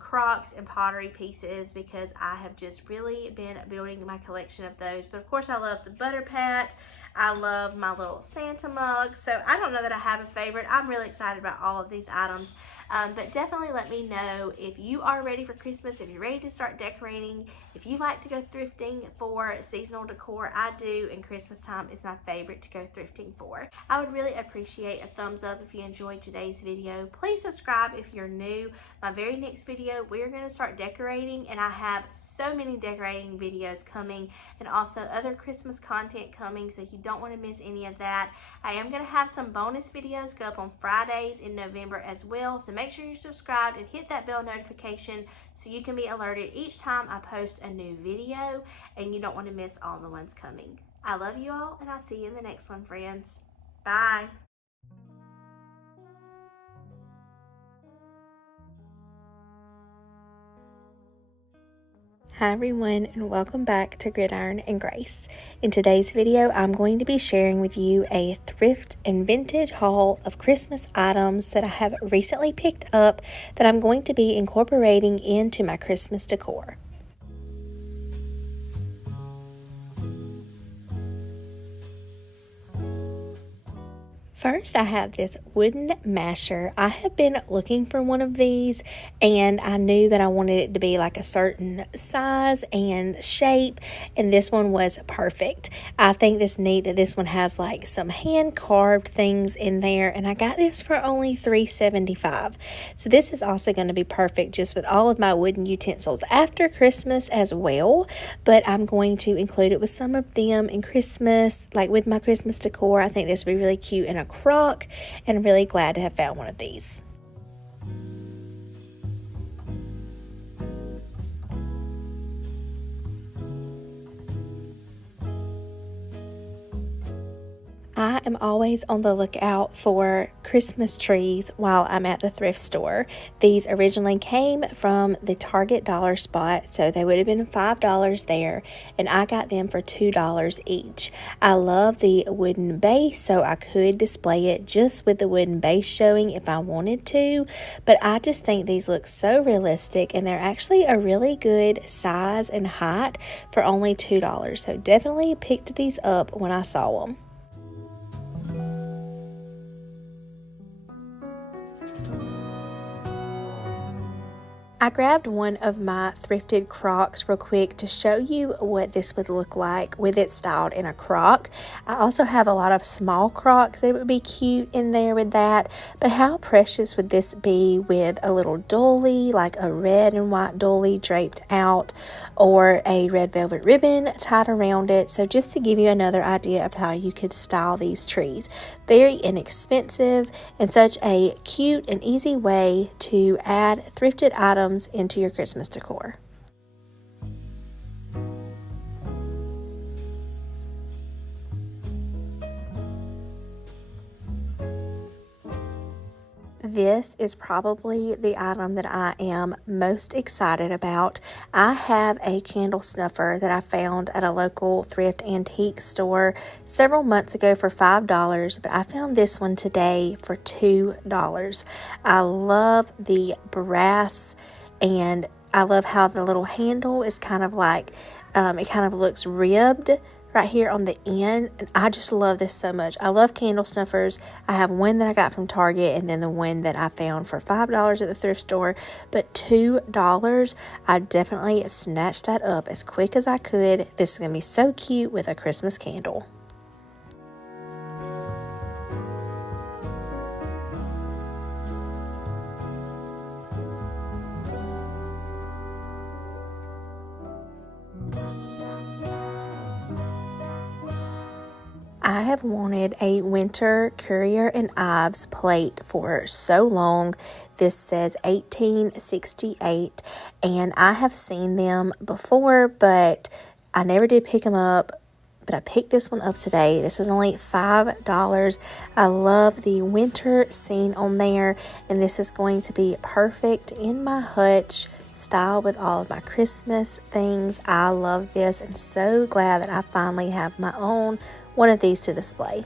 crocks and pottery pieces because I have just really been building my collection of those. But of course I love the butter pat. I love my little Santa mug. So I don't know that I have a favorite. I'm really excited about all of these items. But definitely let me know if you are ready for Christmas, if you're ready to start decorating, if you like to go thrifting for seasonal decor. I do, and Christmas time is my favorite to go thrifting for. I would really appreciate a thumbs up if you enjoyed today's video. Please subscribe if you're new. My very next video, we're going to start decorating, and I have so many decorating videos coming, and also other Christmas content coming, so you don't want to miss any of that. I am going to have some bonus videos go up on Fridays in November as well, so make sure you're subscribed and hit that bell notification so you can be alerted each time I post a new video, and you don't want to miss all the ones coming. I love you all, and I'll see you in the next one, friends. Bye. Hi everyone, and welcome back to Gridiron and Grace. In today's video, I'm going to be sharing with you a thrift and vintage haul of Christmas items that I have recently picked up that I'm going to be incorporating into my Christmas decor. First, I have this wooden masher. I have been looking for one of these, and I knew that I wanted it to be like a certain size and shape, and this one was perfect. I think it's neat that this one has like some hand carved things in there, and I got this for only $3.75. So this is also going to be perfect just with all of my wooden utensils after Christmas as well, but I'm going to include it with some of them in Christmas, like with my Christmas decor. I think this would be really cute in a crock, and I'm really glad to have found one of these. I am always on the lookout for Christmas trees while I'm at the thrift store. These originally came from the Target dollar spot, so they would have been $5 there, and I got them for $2 each. I love the wooden base, so I could display it just with the wooden base showing if I wanted to, but I just think these look so realistic, and they're actually a really good size and height for only $2, so definitely picked these up when I saw them. I grabbed one of my thrifted crocks real quick to show you what this would look like with it styled in a crock. I also have a lot of small crocks that would be cute in there with that, but how precious would this be with a little dolly, like a red and white dolly draped out, or a red velvet ribbon tied around it. So just to give you another idea of how you could style these trees. Very inexpensive and such a cute and easy way to add thrifted items into your Christmas decor. This is probably the item that I am most excited about. I have a candle snuffer that I found at a local thrift antique store several months ago for $5, but I found this one today for $2. I love the brass, and I love how the little handle is kind of like, it kind of looks ribbed right here on the end, and I just love this so much. I love candle snuffers. I have one that I got from Target, and then the one that I found for $5 at the thrift store, but $2, I definitely snatched that up as quick as I could. This is going to be so cute with a Christmas candle. I have wanted a winter Currier and Ives plate for so long. This says 1868, and I have seen them before, but I never did pick them up. But I picked this one up today. This was only $5. I love the winter scene on there, and this is going to be perfect in my hutch style with all of my Christmas things. I love this, and so glad that I finally have my own one of these to display.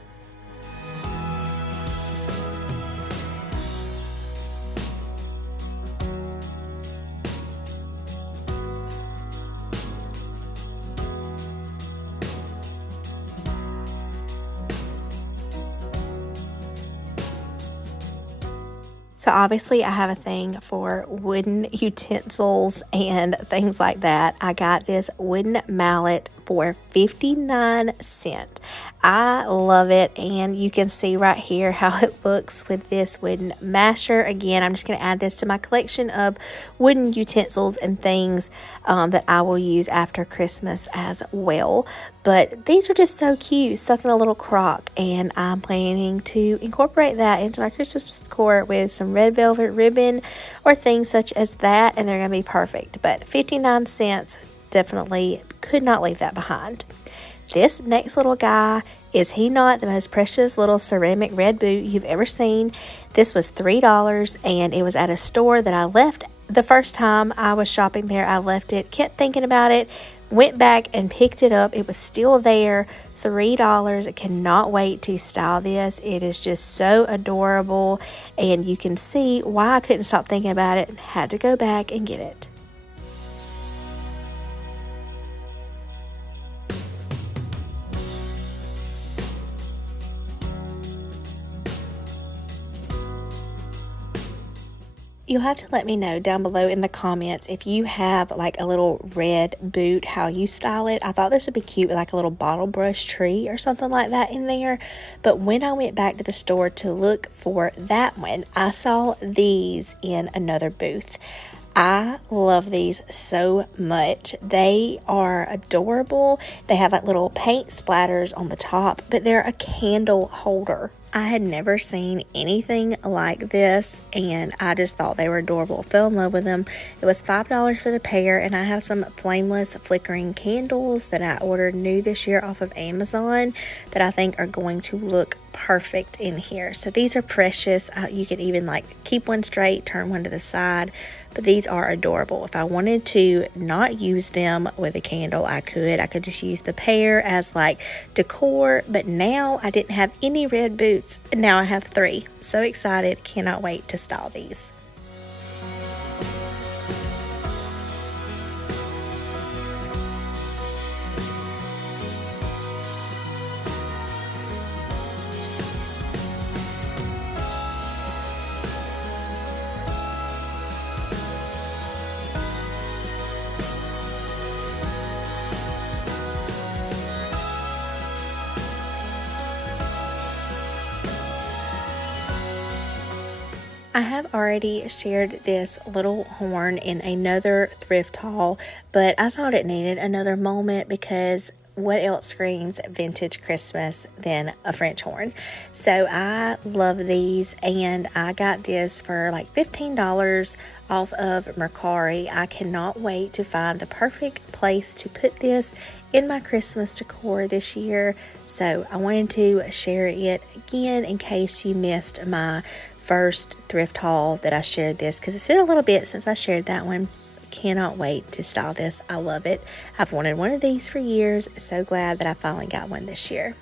So obviously I have a thing for wooden utensils and things like that. I got this wooden mallet for 59 cents. I love it, and you can see right here how it looks with this wooden masher. Again, I'm just going to add this to my collection of wooden utensils and things that I will use after Christmas as well. But these are just so cute, stuck in a little crock, and I'm planning to incorporate that into my Christmas decor with some red velvet ribbon or things such as that, and they're going to be perfect. But 59 cents, definitely could not leave that behind. This next little guy, is he not the most precious little ceramic red boot you've ever seen? This was $3, and it was at a store that I left the first time I was shopping there. I left it, kept thinking about it, went back and picked it up. It was still there, $3. I cannot wait to style this. It is just so adorable, and you can see why I couldn't stop thinking about it and had to go back and get it. You'll have to let me know down below in the comments if you have like a little red boot, how you style it. I thought this would be cute with like a little bottle brush tree or something like that in there. But when I went back to the store to look for that one, I saw these in another booth. I love these so much. They are adorable. They have like little paint splatters on the top, but they're a candle holder. I had never seen anything like this, and I just thought they were adorable. Fell in love with them. It was $5 for the pair, and I have some flameless flickering candles that I ordered new this year off of Amazon that I think are going to look perfect in here. So these are precious. You could even like keep one straight, turn one to the side, but these are adorable. If I wanted to not use them with a candle, I could just use the pair as like decor, but now I didn't have any red boots, and now I have 3. So excited, cannot wait to style these. I have already shared this little horn in another thrift haul, but I thought it needed another moment because what else screams vintage Christmas than a French horn? So I love these, and I got this for like $15 off of Mercari. I cannot wait to find the perfect place to put this in my Christmas decor this year. So I wanted to share it again in case you missed my first thrift haul that I shared this, because it's been a little bit since I shared that one. Cannot wait to style this. I love it. I've wanted one of these for years. So glad that I finally got one this year.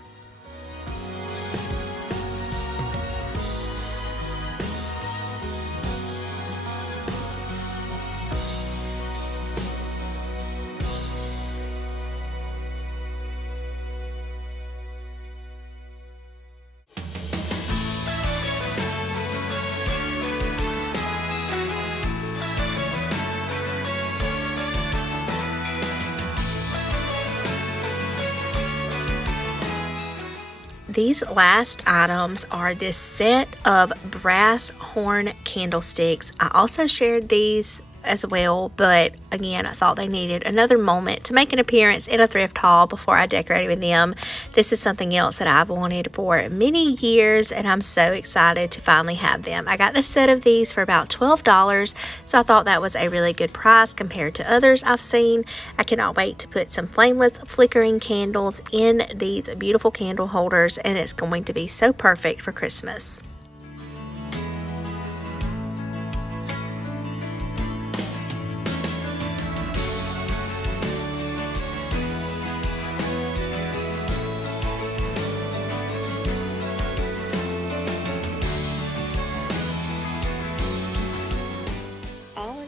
These last items are this set of brass horn candlesticks. I also shared these as well, but again, I thought they needed another moment to make an appearance in a thrift haul before I decorated with them. This is something else that I've wanted for many years, and I'm so excited to finally have them. I got the set of these for about $12, so I thought that was a really good price compared to others I've seen. I cannot wait to put some flameless flickering candles in these beautiful candle holders, and it's going to be so perfect for Christmas.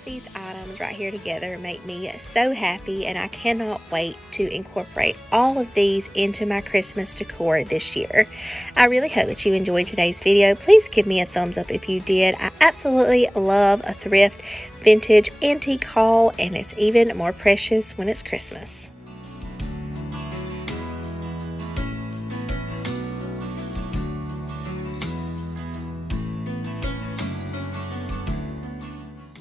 These items right here together make me so happy, and I cannot wait to incorporate all of these into my Christmas decor this year. I really hope that you enjoyed today's video. Please give me a thumbs up if you did. I absolutely love a thrift vintage antique haul, and it's even more precious when it's Christmas.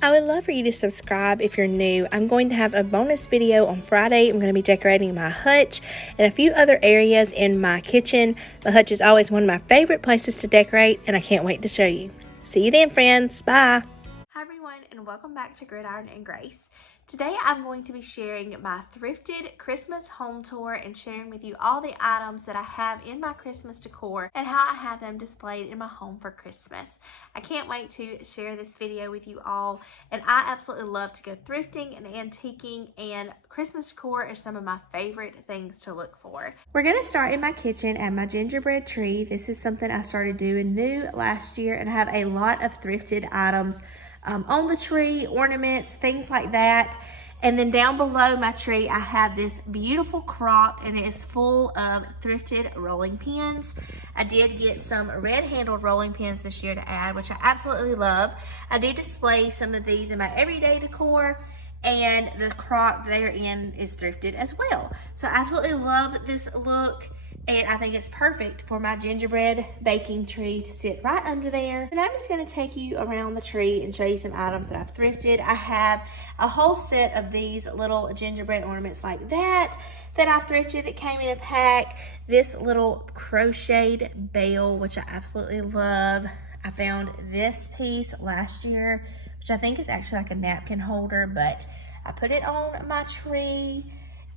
I would love for you to subscribe if you're new. I'm going to have a bonus video on Friday. I'm going to be decorating my hutch and a few other areas in my kitchen. My hutch is always one of my favorite places to decorate, and I can't wait to show you. See you then, friends. Bye. Hi everyone, and welcome back to Gridiron and Grace. Today I'm going to be sharing my thrifted Christmas home tour and sharing with you all the items that I have in my Christmas decor and how I have them displayed in my home for Christmas. I can't wait to share this video with you all, and I absolutely love to go thrifting and antiquing, and Christmas decor is some of my favorite things to look for. We're going to start in my kitchen at my gingerbread tree. This is something I started doing new last year, and I have a lot of thrifted items on the tree, ornaments, things like that. And then down below my tree, I have this beautiful crock, and it is full of thrifted rolling pins. I did get some red handled rolling pins this year to add, which I absolutely love. I do display some of these in my everyday decor, and the crock therein is thrifted as well. So I absolutely love this look, and I think it's perfect for my gingerbread baking tree to sit right under there. And I'm just gonna take you around the tree and show you some items that I've thrifted. I have a whole set of these little gingerbread ornaments like that I thrifted that came in a pack. This little crocheted bell, which I absolutely love. I found this piece last year, which I think is actually like a napkin holder, but I put it on my tree.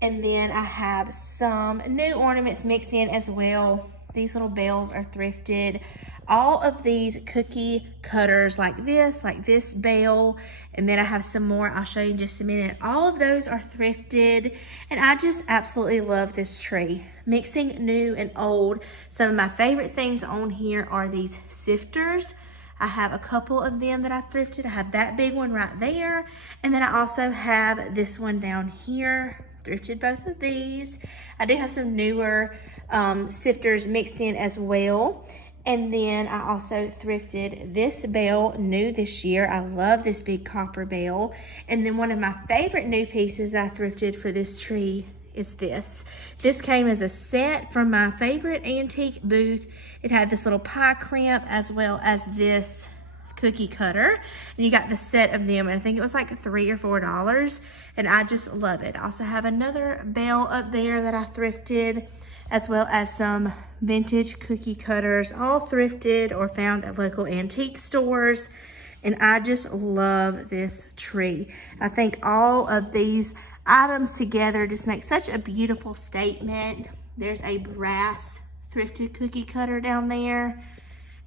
And then I have some new ornaments mixed in as well. These little bells are thrifted. All of these cookie cutters like this bell. And then I have some more I'll show you in just a minute. All of those are thrifted. And I just absolutely love this tree. Mixing new and old. Some of my favorite things on here are these sifters. I have a couple of them that I thrifted. I have that big one right there. And then I also have this one down here. Thrifted both of these. I do have some newer sifters mixed in as well. And then I also thrifted this bell new this year. I love this big copper bell. And then one of my favorite new pieces I thrifted for this tree is this. This came as a set from my favorite antique booth. It had this little pie crimp as well as this cookie cutter, and you got the set of them, and I think it was like $3 or $4, and I just love it. I also have another bell up there that I thrifted, as well as some vintage cookie cutters, all thrifted or found at local antique stores. And I just love this tree. I think all of these items together just make such a beautiful statement. There's a brass thrifted cookie cutter down there.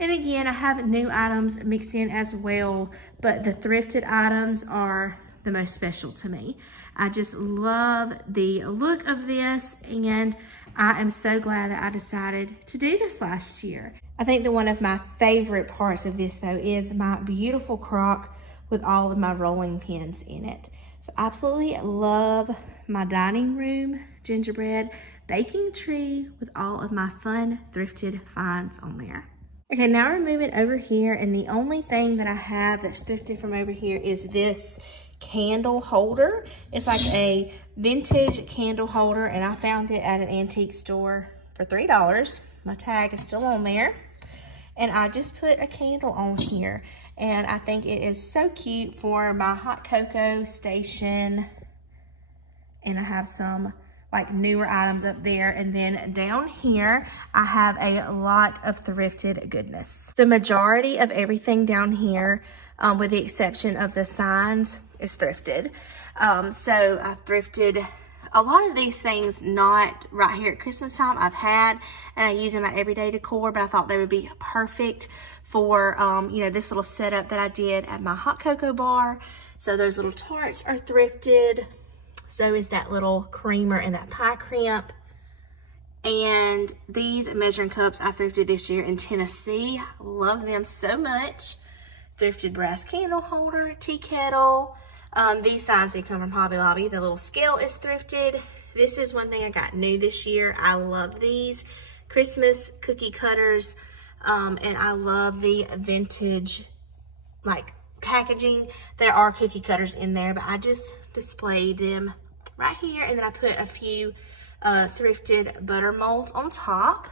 And again, I have new items mixed in as well, but the thrifted items are the most special to me. I just love the look of this, and I am so glad that I decided to do this last year. I think that one of my favorite parts of this though is my beautiful crock with all of my rolling pins in it. So I absolutely love my dining room gingerbread baking tree with all of my fun thrifted finds on there. Okay, now we're moving over here, and the only thing that I have that's thrifted from over here is this candle holder. It's like a vintage candle holder, and I found it at an antique store for $3. My tag is still on there. And I just put a candle on here, and I think it is so cute for my hot cocoa station. And I have some like newer items up there, and then down here I have a lot of thrifted goodness. The majority of everything down here, with the exception of the signs, is thrifted. So I've thrifted a lot of these things, not right here at Christmas time. I've had, and I use in my everyday decor, but I thought they would be perfect for you know, this little setup that I did at my hot cocoa bar. So those little tarts are thrifted. So is that little creamer and that pie crimp. And these measuring cups I thrifted this year in Tennessee. Love them so much. Thrifted brass candle holder, tea kettle. These signs did come from Hobby Lobby. The little scale is thrifted. This is one thing I got new this year. I love these Christmas cookie cutters. And I love the vintage like packaging. There are cookie cutters in there, but I just displayed them right here, and then I put a few thrifted butter molds on top.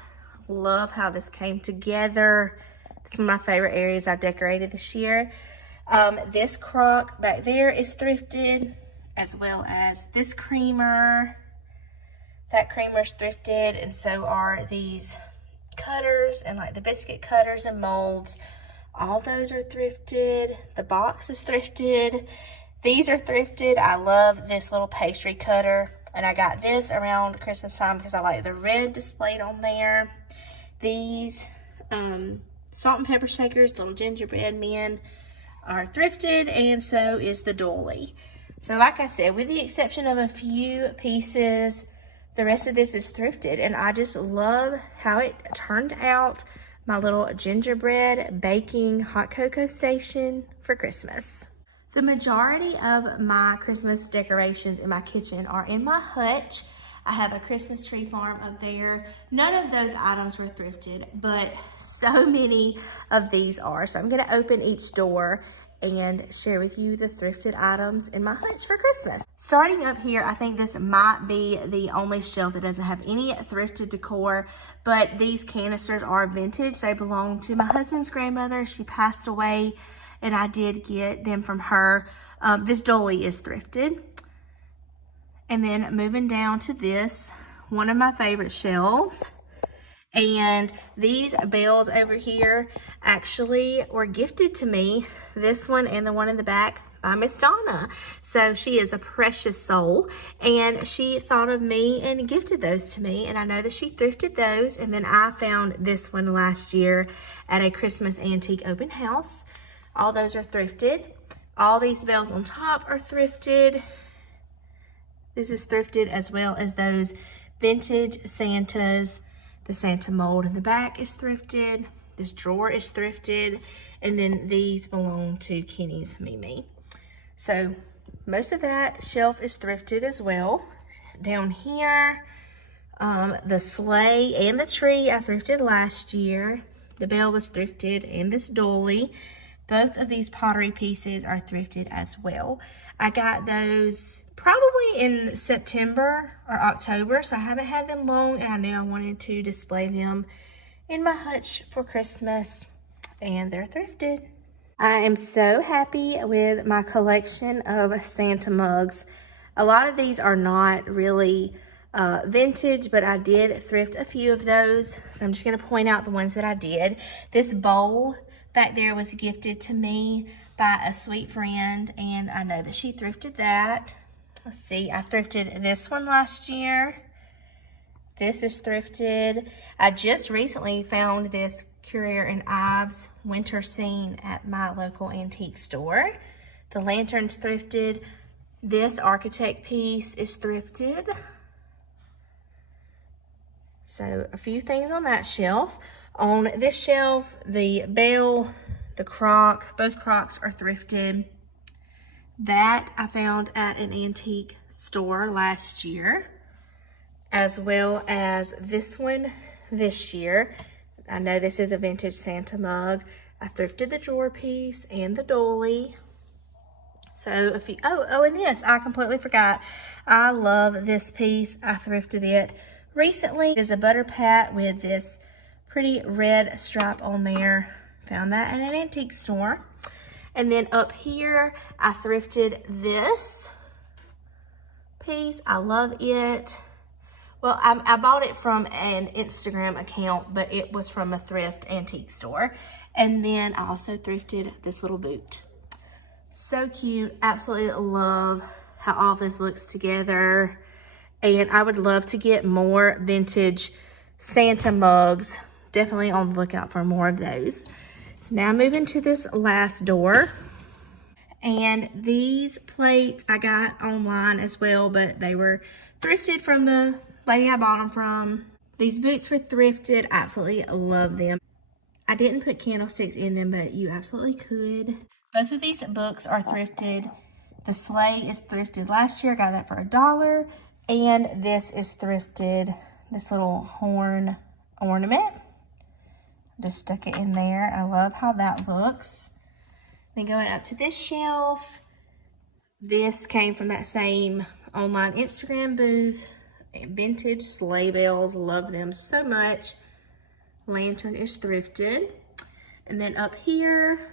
Love how this came together. It's one of my favorite areas I've decorated this year. This crock back there is thrifted, as well as this creamer. That creamer's thrifted, and so are these cutters and like the biscuit cutters and molds. All those are thrifted. The box is thrifted. These are thrifted. I love this little pastry cutter, and I got this around Christmas time because I like the red displayed on there. These salt and pepper shakers, little gingerbread men, are thrifted, and so is the doily. So like I said, with the exception of a few pieces, the rest of this is thrifted, and I just love how it turned out. My little gingerbread baking hot cocoa station for Christmas. The majority of my Christmas decorations in my kitchen are in my hutch. I have a Christmas tree farm up there. None of those items were thrifted, but so many of these are. So I'm gonna open each door and share with you the thrifted items in my hutch for Christmas. Starting up here, I think this might be the only shelf that doesn't have any thrifted decor, but these canisters are vintage. They belong to my husband's grandmother. She passed away and I did get them from her. This dolly is thrifted. And then moving down to this, one of my favorite shelves. And these bells over here actually were gifted to me, this one and the one in the back, by Miss Donna. So she is a precious soul, and she thought of me and gifted those to me. And I know that she thrifted those. And then I found this one last year at a Christmas antique open house. All those are thrifted. All these bells on top are thrifted. This is thrifted, as well as those vintage Santas. The Santa mold in the back is thrifted. This drawer is thrifted. And then these belong to Kenny's Mimi. So most of that shelf is thrifted as well. Down here, the sleigh and the tree I thrifted last year. The bell was thrifted, and this dolly. Both of these pottery pieces are thrifted as well. I got those probably in September or October, so I haven't had them long, and I knew I wanted to display them in my hutch for Christmas, and they're thrifted. I am so happy with my collection of Santa mugs. A lot of these are not really vintage, but I did thrift a few of those, so I'm just going to point out the ones that I did. This bowl back there was gifted to me by a sweet friend, and I know that she thrifted that. Let's see, I thrifted this one last year. This is thrifted. I just recently found this Currier and Ives winter scene at my local antique store. The lantern's thrifted. This architect piece is thrifted. So a few things on that shelf. On this shelf, the bell, the crock, both crocks are thrifted. That I found at an antique store last year, as well as this one this year. I know this is a vintage Santa mug. I thrifted the drawer piece and the dolly. So a few, and this, I completely forgot. I love this piece. I thrifted it recently. It is a butter pat with this pretty red stripe on there. Found that at an antique store. And then up here, I thrifted this piece. I love it. Well, I bought it from an Instagram account, but it was from a thrift antique store. And then I also thrifted this little boot. So cute. Absolutely love how all this looks together. And I would love to get more vintage Santa mugs. Definitely on the lookout for more of those. So now moving to this last door. And these plates I got online as well, but they were thrifted from the lady I bought them from. These boots were thrifted. Absolutely love them. I didn't put candlesticks in them, but you absolutely could. Both of these books are thrifted. The sleigh is thrifted last year. I got that for $1. And this is thrifted. This little horn ornament. Just stuck it in there. I love how that looks. Then going up to this shelf, this came from that same online Instagram booth. Vintage sleigh bells, love them so much. Lantern is thrifted. And then up here,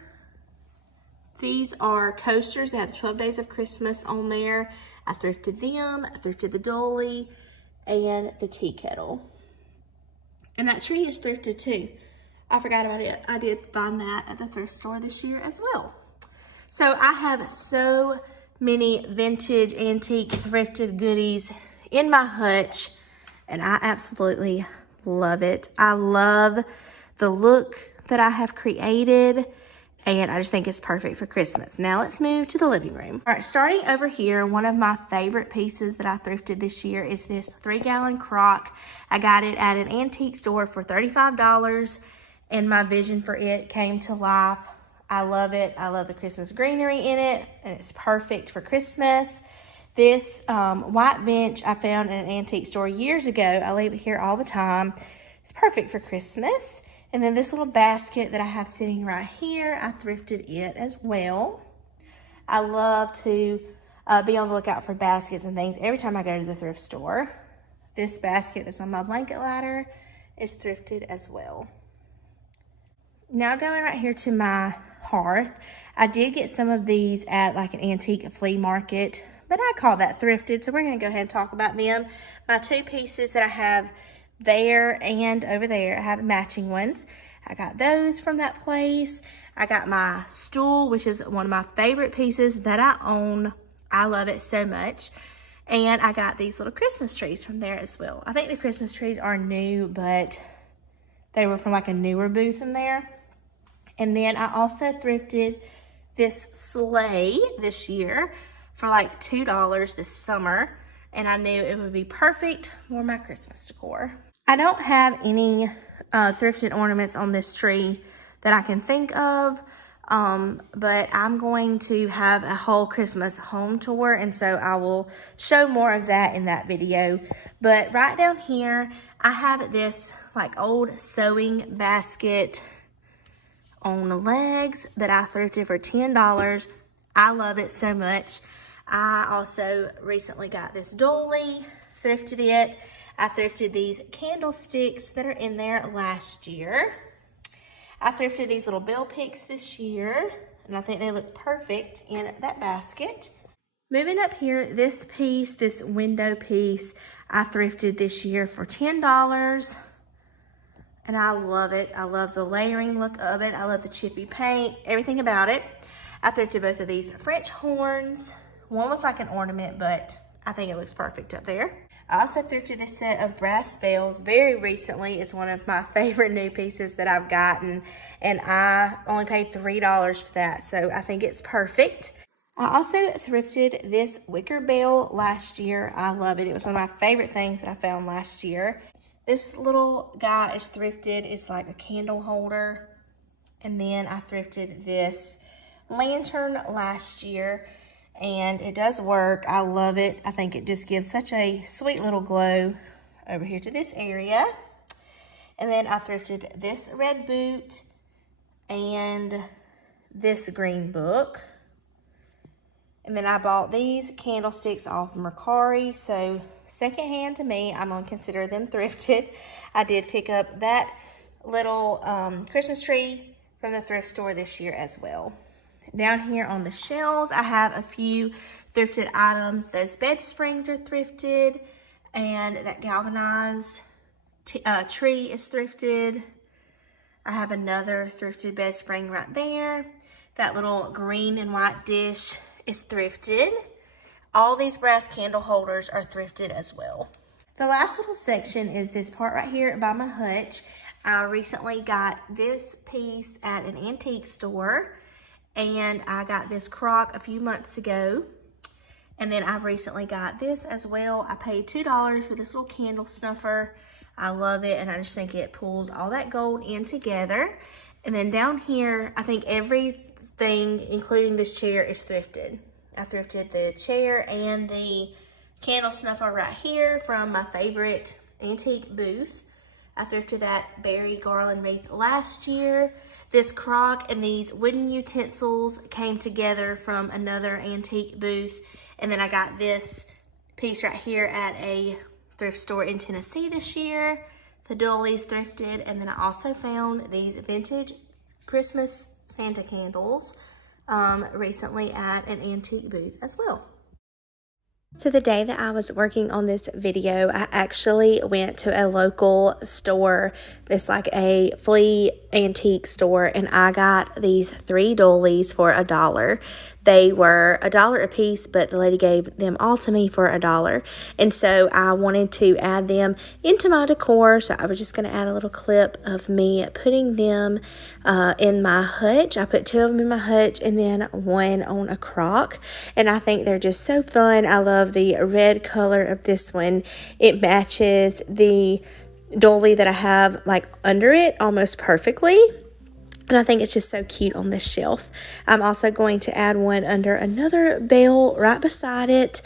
these are coasters that have the 12 Days of Christmas on there. I thrifted them. I thrifted the dolly and the tea kettle. And that tree is thrifted too. I forgot about it. I did find that at the thrift store this year as well. So I have so many vintage, antique, thrifted goodies in my hutch, and I absolutely love it. I love the look that I have created, and I just think it's perfect for Christmas. Now let's move to the living room. All right, starting over here, one of my favorite pieces that I thrifted this year is this 3-gallon crock. I got it at an antique store for $35. And my vision for it came to life I love it. I love the Christmas greenery in it, and it's perfect for Christmas. This white bench I found in an antique store years ago. I leave it here all the time. It's perfect for Christmas. And then this little basket that I have sitting right here, I thrifted it as well. I love to be on the lookout for baskets and things every time I go to the thrift store. This basket that's on my blanket ladder is thrifted as well. Now going right here to my hearth, I did get some of these at like an antique flea market, but I call that thrifted, so we're going to go ahead and talk about them. My two pieces that I have there and over there, I have matching ones. I got those from that place. I got my stool, which is one of my favorite pieces that I own. I love it so much. And I got these little Christmas trees from there as well. I think the Christmas trees are new, but they were from like a newer booth in there. And then I also thrifted this sleigh this year for like $2 this summer. And I knew it would be perfect for my Christmas decor. I don't have any thrifted ornaments on this tree that I can think of. But I'm going to have a whole Christmas home tour, and so I will show more of that in that video. But right down here, I have this like old sewing basket on the legs that I thrifted for $10. I love it so much. I also recently got this dolly, thrifted it. I thrifted these candlesticks that are in there last year. I thrifted these little bell picks this year, and I think they look perfect in that basket. Moving up here, this piece, this window piece, I thrifted this year for $10, and I love it. I love the layering look of it. I love the chippy paint, everything about it. I thrifted both of these French horns. One was like an ornament, but I think it looks perfect up there. I also thrifted this set of brass bells very recently. It's one of my favorite new pieces that I've gotten, and I only paid $3 for that, so I think it's perfect. I also thrifted this wicker bell last year. I love it. It was one of my favorite things that I found last year. This little guy is thrifted. It's like a candle holder. And then I thrifted this lantern last year, and it does work. I love it. I think it just gives such a sweet little glow over here to this area. And then I thrifted this red boot and this green book. And then I bought these candlesticks off Mercari. So secondhand to me, I'm going to consider them thrifted. I did pick up that little Christmas tree from the thrift store this year as well. Down here on the shelves, I have a few thrifted items. Those bed springs are thrifted, and that galvanized tree is thrifted. I have another thrifted bed spring right there. That little green and white dish is thrifted. All these brass candle holders are thrifted as well. The last little section is this part right here by my hutch. I recently got this piece at an antique store, and I got this crock a few months ago. And then I recently got this as well. I paid $2 for this little candle snuffer. I love it, and I just think it pulls all that gold in together. And then down here, I think everything, including this chair, is thrifted. I thrifted the chair and the candle snuffer right here from my favorite antique booth. I thrifted that berry garland wreath last year. This crock and these wooden utensils came together from another antique booth. And then I got this piece right here at a thrift store in Tennessee this year. The dolly's thrifted. And then I also found these vintage Christmas Santa candles recently at an antique booth as well. So the day that I was working on this video, I actually went to a local store. It's like a flea antique store, and I got these 3 dollies for $1. They were $1 a piece, but the lady gave them all to me for $1. And so I wanted to add them into my decor. So I was just going to add a little clip of me putting them in my hutch. I put 2 of them in my hutch and then 1 on a crock. And I think they're just so fun. I love the red color of this one. It matches the dolly that I have like under it almost perfectly. And I think it's just so cute on this shelf. I'm also going to add one under another bell right beside it,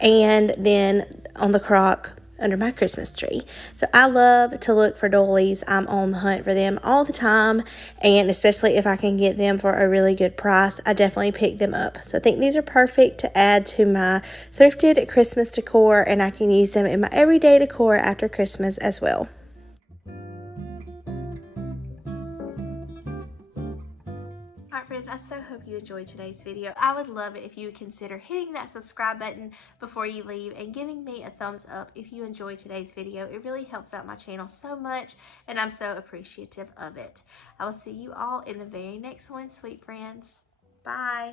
and then on the crock under my Christmas tree. So I love to look for doilies. I'm on the hunt for them all the time, and especially if I can get them for a really good price, I definitely pick them up. So I think these are perfect to add to my thrifted Christmas decor, and I can use them in my everyday decor after Christmas as well. Alright friends, I so hope you enjoyed today's video. I would love it if you would consider hitting that subscribe button before you leave and giving me a thumbs up if you enjoyed today's video. It really helps out my channel so much, and I'm so appreciative of it. I will see you all in the very next one, sweet friends. Bye!